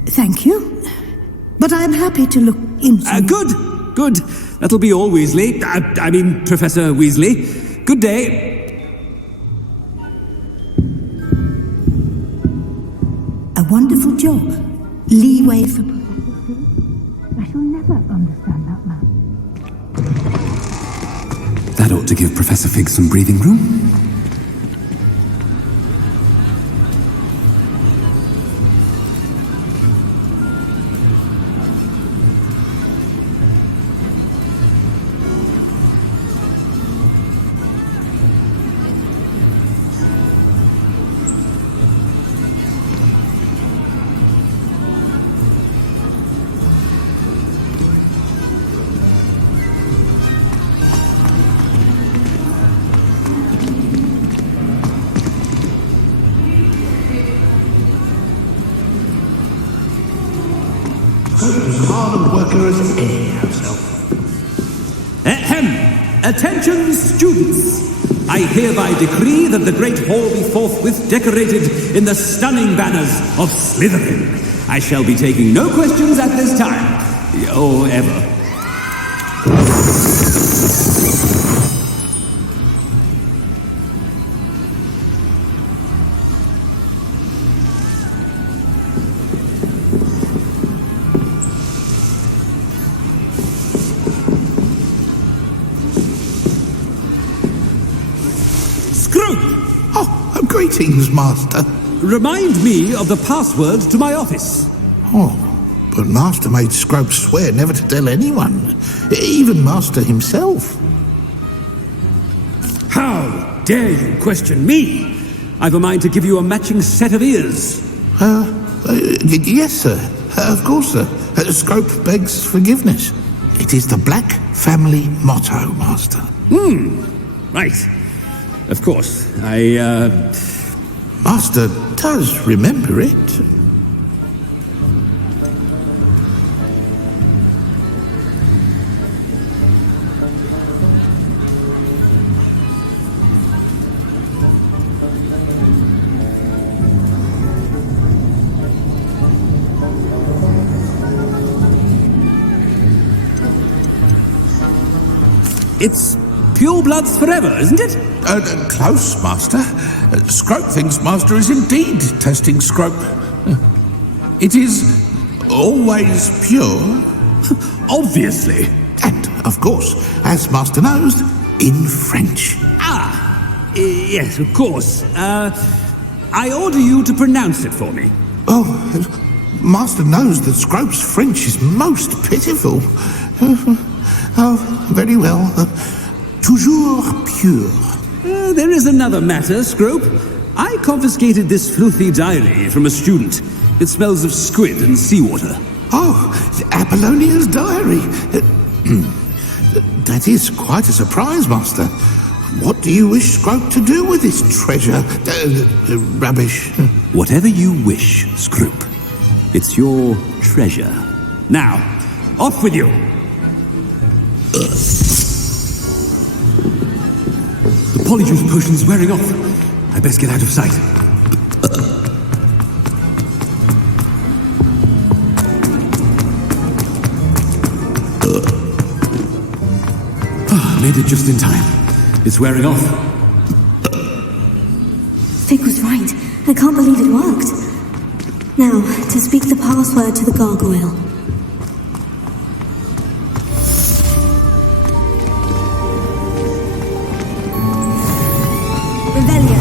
Thank you. But I'm happy to look into... Good. That'll be all, Weasley. Professor Weasley. Good day. A wonderful job. Leeway for... I shall never understand that man. That ought to give Professor Fig some breathing room. Attention, students! I hereby decree that the Great Hall be forthwith decorated in the stunning banners of Slytherin. I shall be taking no questions at this time, or ever. Greetings, Master. Remind me of the password to my office. Oh, but Master made Scrooge swear never to tell anyone, even Master himself. How dare you question me? I've a mind to give you a matching set of ears. Yes, sir. Of course, sir. Scrope begs forgiveness. It is the Black family motto, Master. Right. Of course, Master does remember it. It's Pure bloods forever, isn't it? Close, Master. Scrope thinks Master is indeed testing Scrope. It is always pure. Obviously. And, of course, as Master knows, in French. Yes, of course. I order you to pronounce it for me. Oh, Master knows that Scrope's French is most pitiful. Oh, very well. Toujours pure. There is another matter, Scrope. I confiscated this filthy diary from a student. It smells of squid and seawater. Oh, Apollonia's diary. That is quite a surprise, Master. What do you wish Scrope to do with this treasure? Rubbish. Whatever you wish, Scrope. It's your treasure. Now, off with you. The Polyjuice potion's wearing off. I best get out of sight. Made it just in time. It's wearing off. Fig was right. I can't believe it worked. Now, to speak the password to the gargoyle. Revelio.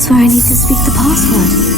That's where I need to speak the password.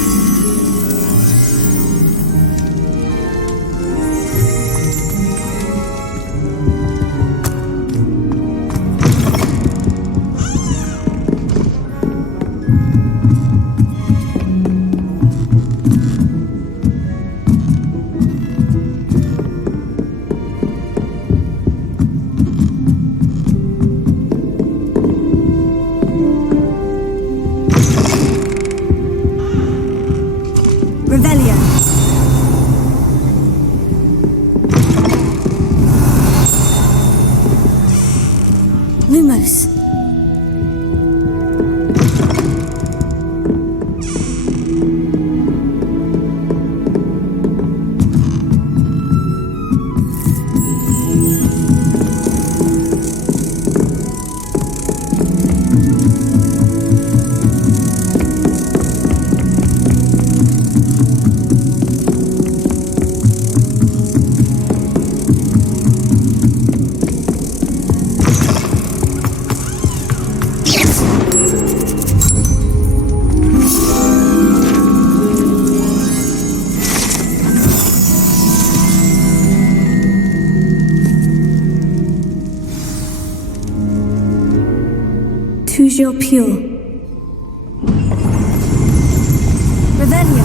Lumos. Toujours pure. Revelio.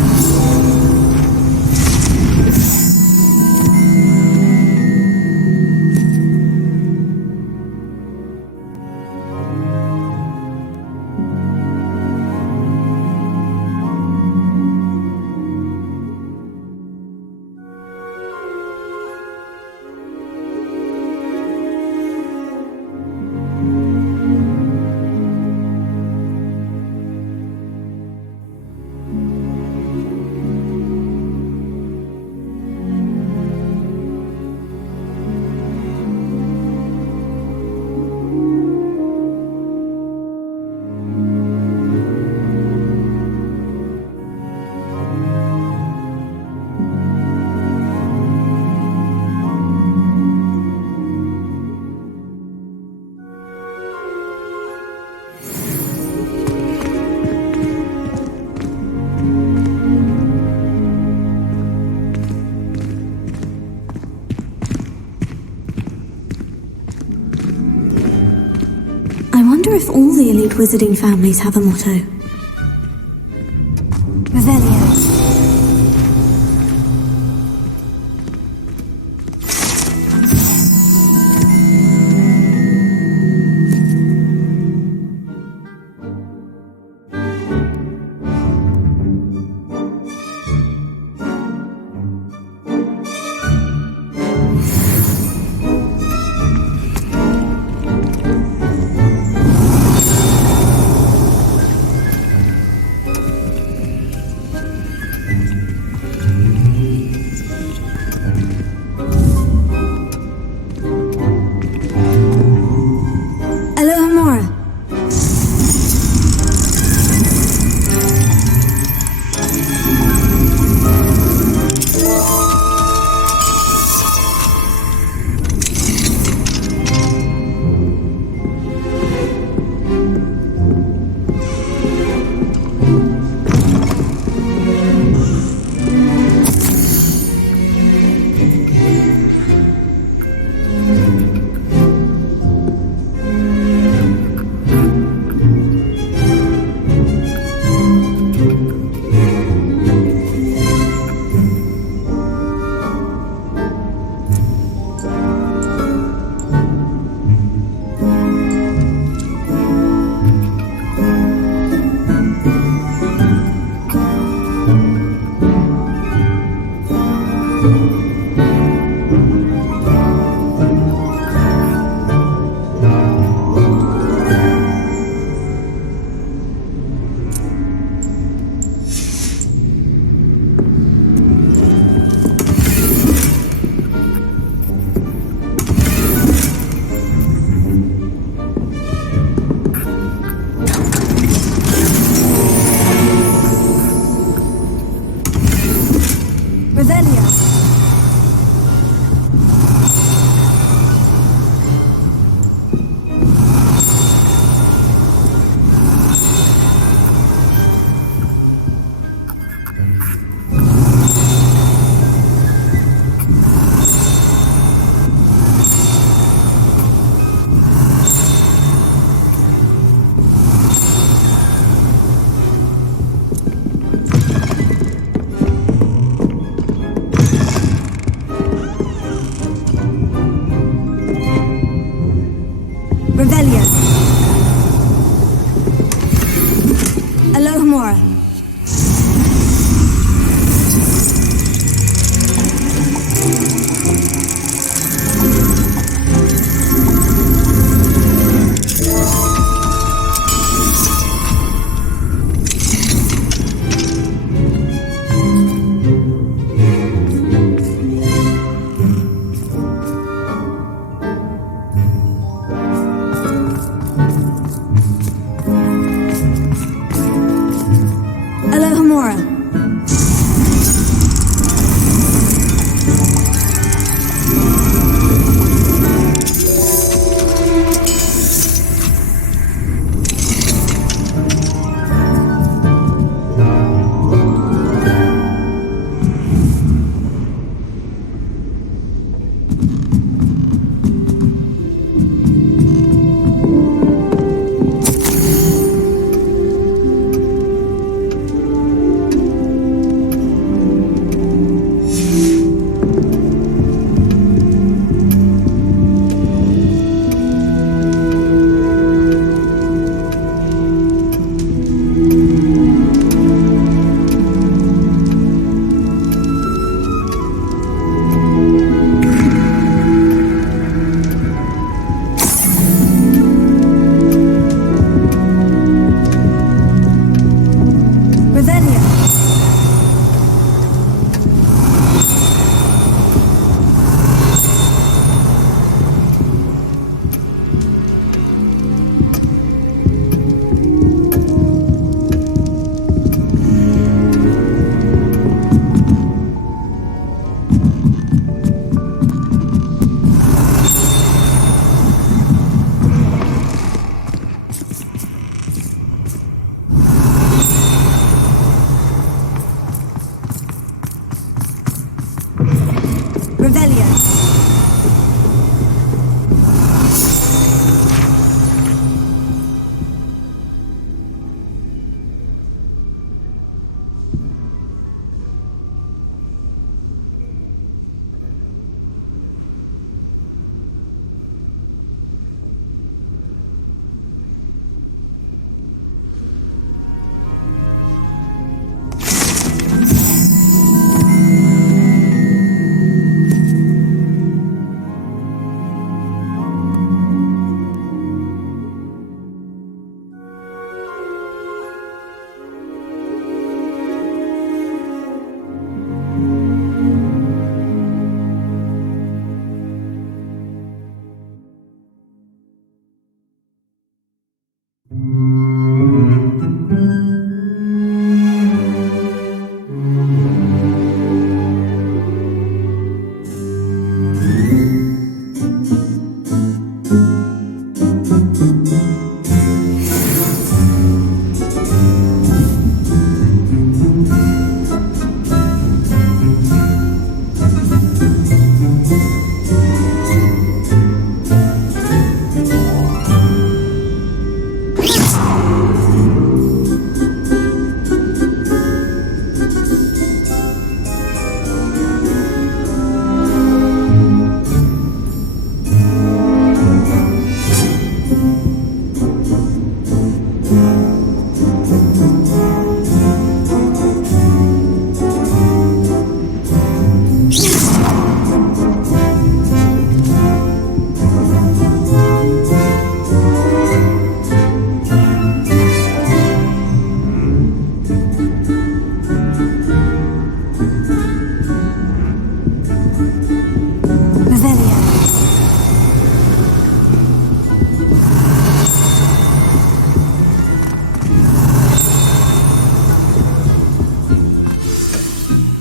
If all the elite wizarding families have a motto. Revelio. Alohomora.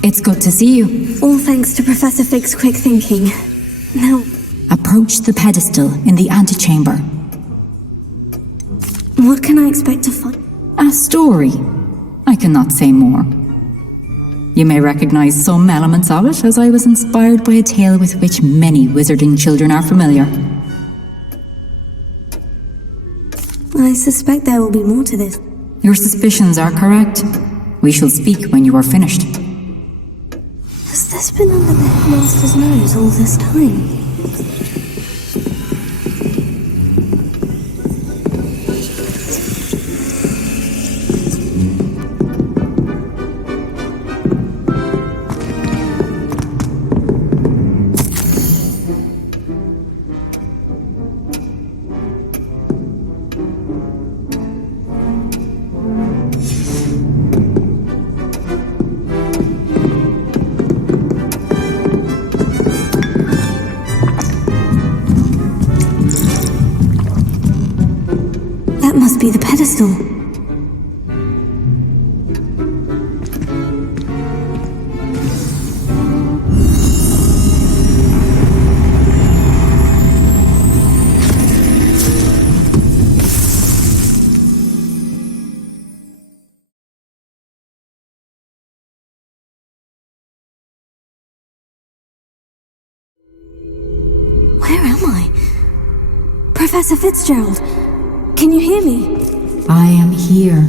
It's good to see you. All thanks to Professor Fig's quick thinking. Now, approach the pedestal in the antechamber. What can I expect to find? A story. I cannot say more. You may recognize some elements of it, as I was inspired by a tale with which many wizarding children are familiar. I suspect there will be more to this. Your suspicions are correct. We shall speak when you are finished. Has this been under the headmaster's nose all this time? pedestal. Where am I? Professor Fitzgerald, can you hear me? I am here.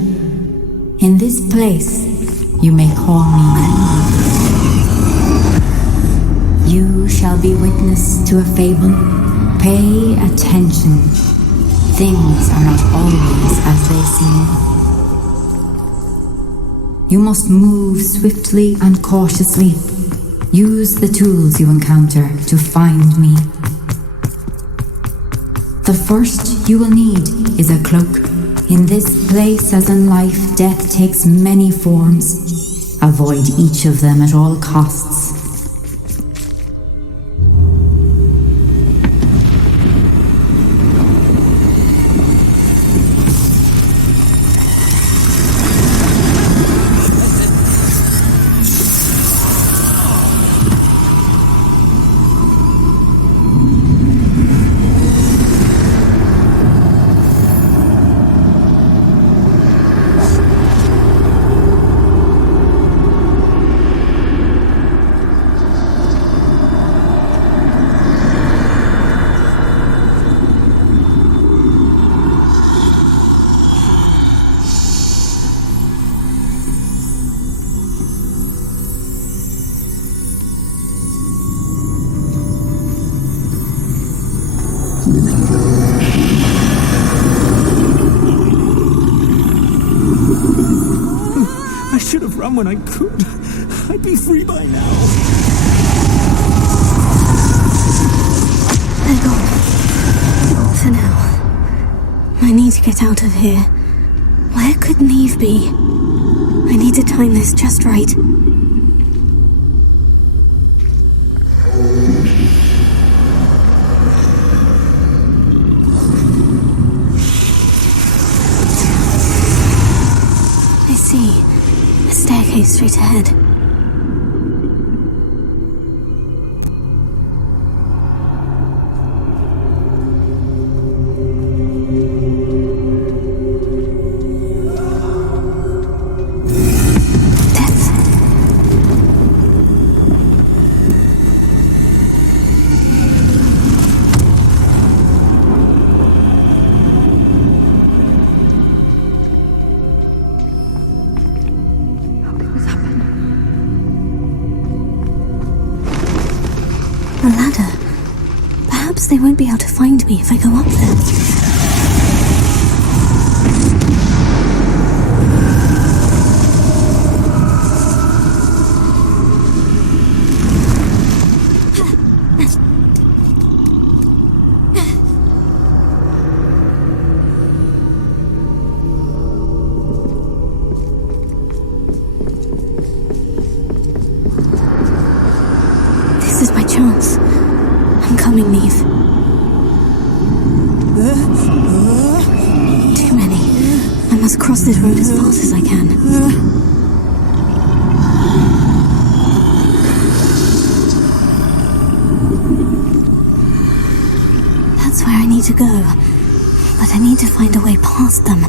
In this place, you may call me. You shall be witness to a fable. Pay attention. Things are not always as they seem. You must move swiftly and cautiously. Use the tools you encounter to find me. The first you will need is a cloak. In this place, as in life, death takes many forms. Avoid each of them at all costs. I should have run when I could. I'd be free by now. They're gone. For now. I need to get out of here. Where could Niamh be? I need to time this just right. I see. A staircase straight ahead. A ladder. Perhaps they won't be able to find me if I go up there. This is my chance. I'm coming, Niamh. Too many. I must cross this road as fast as I can. That's where I need to go. But I need to find a way past them.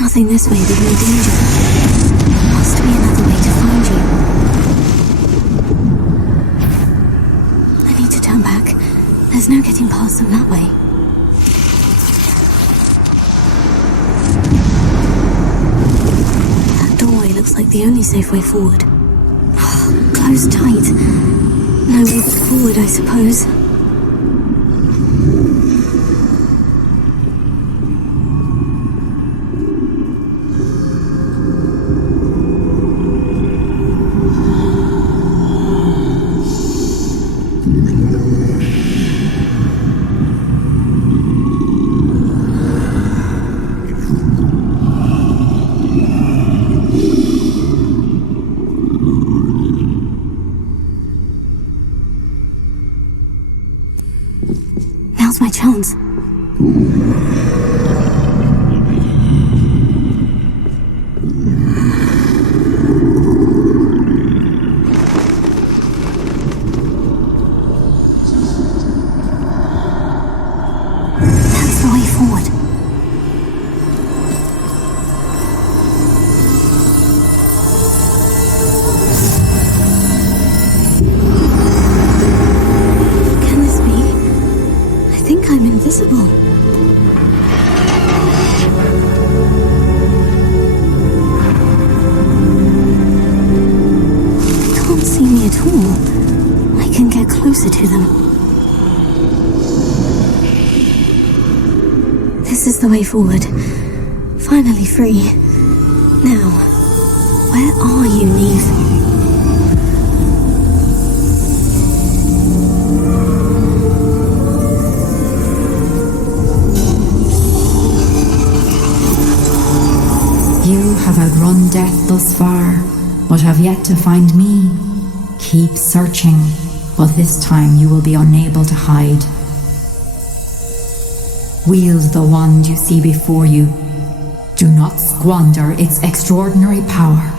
Nothing this way with no danger. Must be another way to find you. I need to turn back. There's no getting past them that way. That doorway looks like the only safe way forward. Closed tight. No way forward, I suppose. closer to them. This is the way forward. Finally free. Now, where are you, Niamh? You have outrun death thus far, but have yet to find me. Keep searching, but this time you will be unable to hide. Wield the wand you see before you. Do not squander its extraordinary power.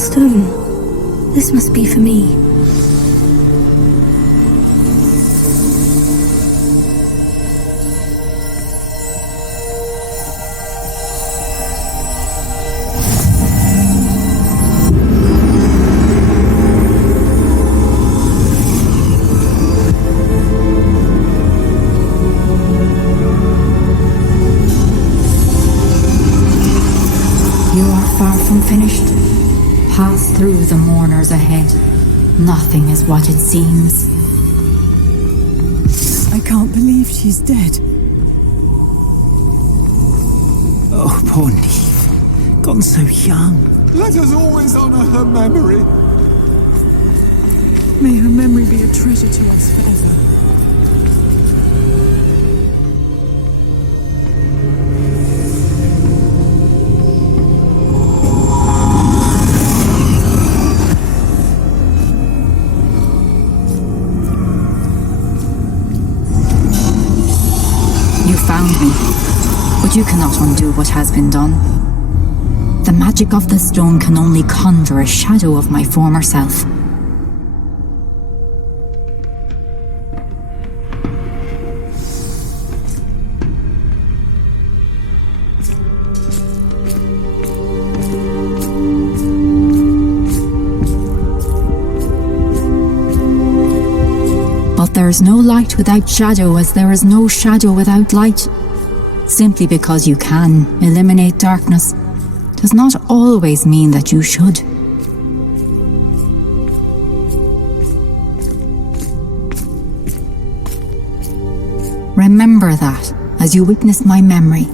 stone. This must be for me. You are far from finished. Pass through the mourners ahead. Nothing is what it seems. I can't believe she's dead. Oh, poor Niamh. Gone so young. Let us always honour her memory. May her memory be a treasure to us forever. You found me, but you cannot undo what has been done. The magic of the stone can only conjure a shadow of my former self. But there is no light without shadow, as there is no shadow without light. Simply because you can eliminate darkness does not always mean that you should. Remember that as you witness my memory.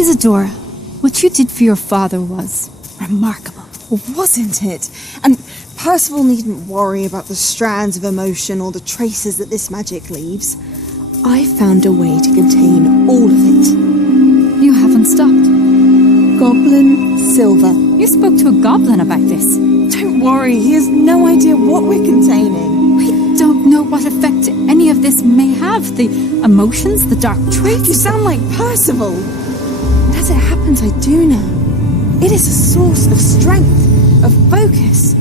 Isadora, what you did for your father was remarkable. wasn't it? And Percival needn't worry about the strands of emotion or the traces that this magic leaves. I found a way to contain all of it. You haven't stopped. Goblin silver. You spoke to a goblin about this. Don't worry, he has no idea what we're containing. We don't know what effect any of this may have. The emotions, the dark traits. You sound like Percival. And as it happens, I do know. It is a source of strength, of focus.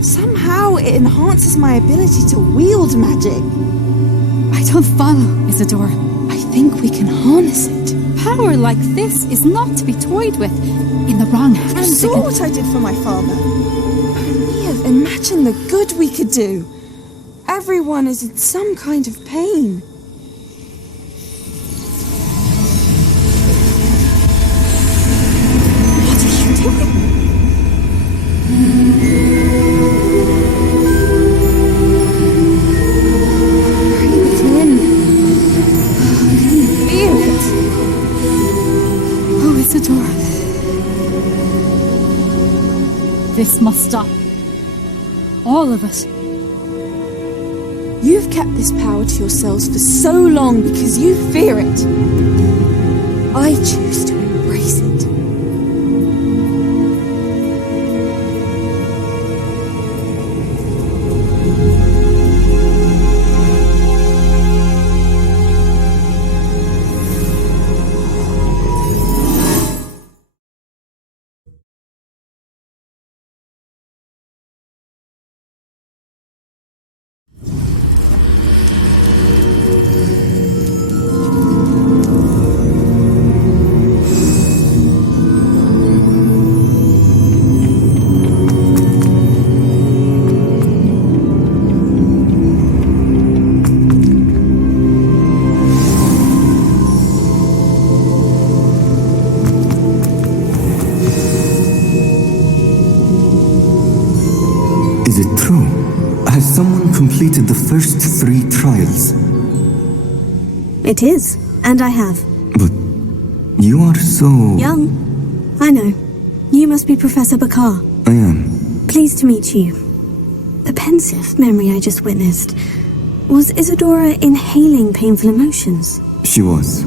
Somehow it enhances my ability to wield magic. I don't follow, Isadora. I think we can harness it. Power like this is not to be toyed with. In the wrong hands. You saw what I did for my father. Niamh, imagine the good we could do. Everyone is in some kind of pain. What are you doing? Breathe it in. Feel it. Oh, Isadora. This must stop. All of it. You've kept this power to yourselves for so long because you fear it. I choose to embrace it. Is it true? Has someone completed the first 3 trials? It is, and I have. But you are so... Young. I know. You must be Professor Bakar. I am. Pleased to meet you. The pensive memory I just witnessed. Was Isadora inhaling painful emotions? She was.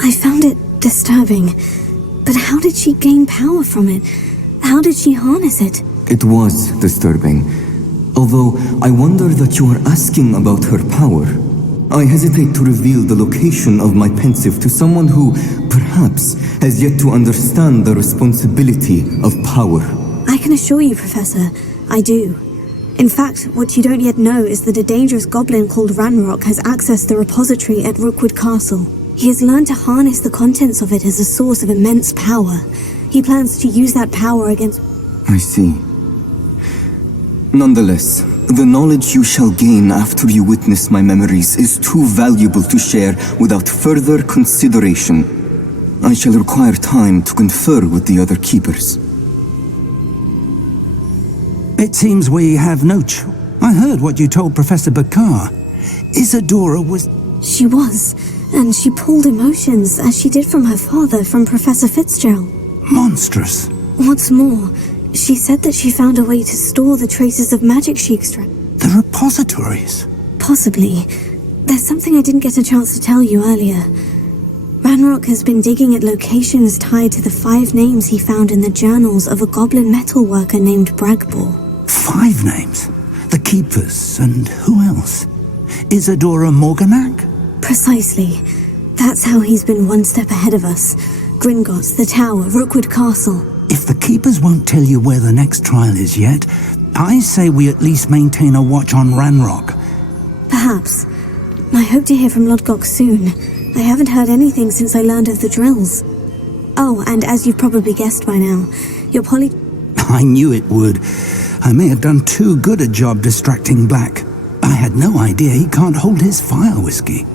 I found it disturbing. But how did she gain power from it? How did she harness it? It was disturbing. Although I wonder that you are asking about her power. I hesitate to reveal the location of my pensive to someone who, perhaps, has yet to understand the responsibility of power. I can assure you, Professor, I do. In fact, what you don't yet know is that a dangerous goblin called Ranrock has accessed the repository at Rookwood Castle. He has learned to harness the contents of it as a source of immense power. He plans to use that power against... I see. Nonetheless, the knowledge you shall gain after you witness my memories is too valuable to share without further consideration. I shall require time to confer with the other keepers. It seems we have no choice. I heard what you told Professor Bakar. Isadora was... She was, and she pulled emotions, as she did from her father, from Professor Fitzgerald. Monstrous. What's more, she said that she found a way to store the traces of magic she extracted. The repositories? Possibly. There's something I didn't get a chance to tell you earlier. Ranrock has been digging at locations tied to the 5 names he found in the journals of a goblin metalworker named Bragbor. 5 names? The Keepers, and who else? Isadora Morganac? Precisely. That's how he's been one step ahead of us. Gringotts, the Tower, Rookwood Castle. If the Keepers won't tell you where the next trial is yet, I say we at least maintain a watch on Ranrock. Perhaps. I hope to hear from Lodgok soon. I haven't heard anything since I learned of the drills. Oh, and as you've probably guessed by now, your I knew it would. I may have done too good a job distracting Black. I had no idea he can't hold his fire whiskey.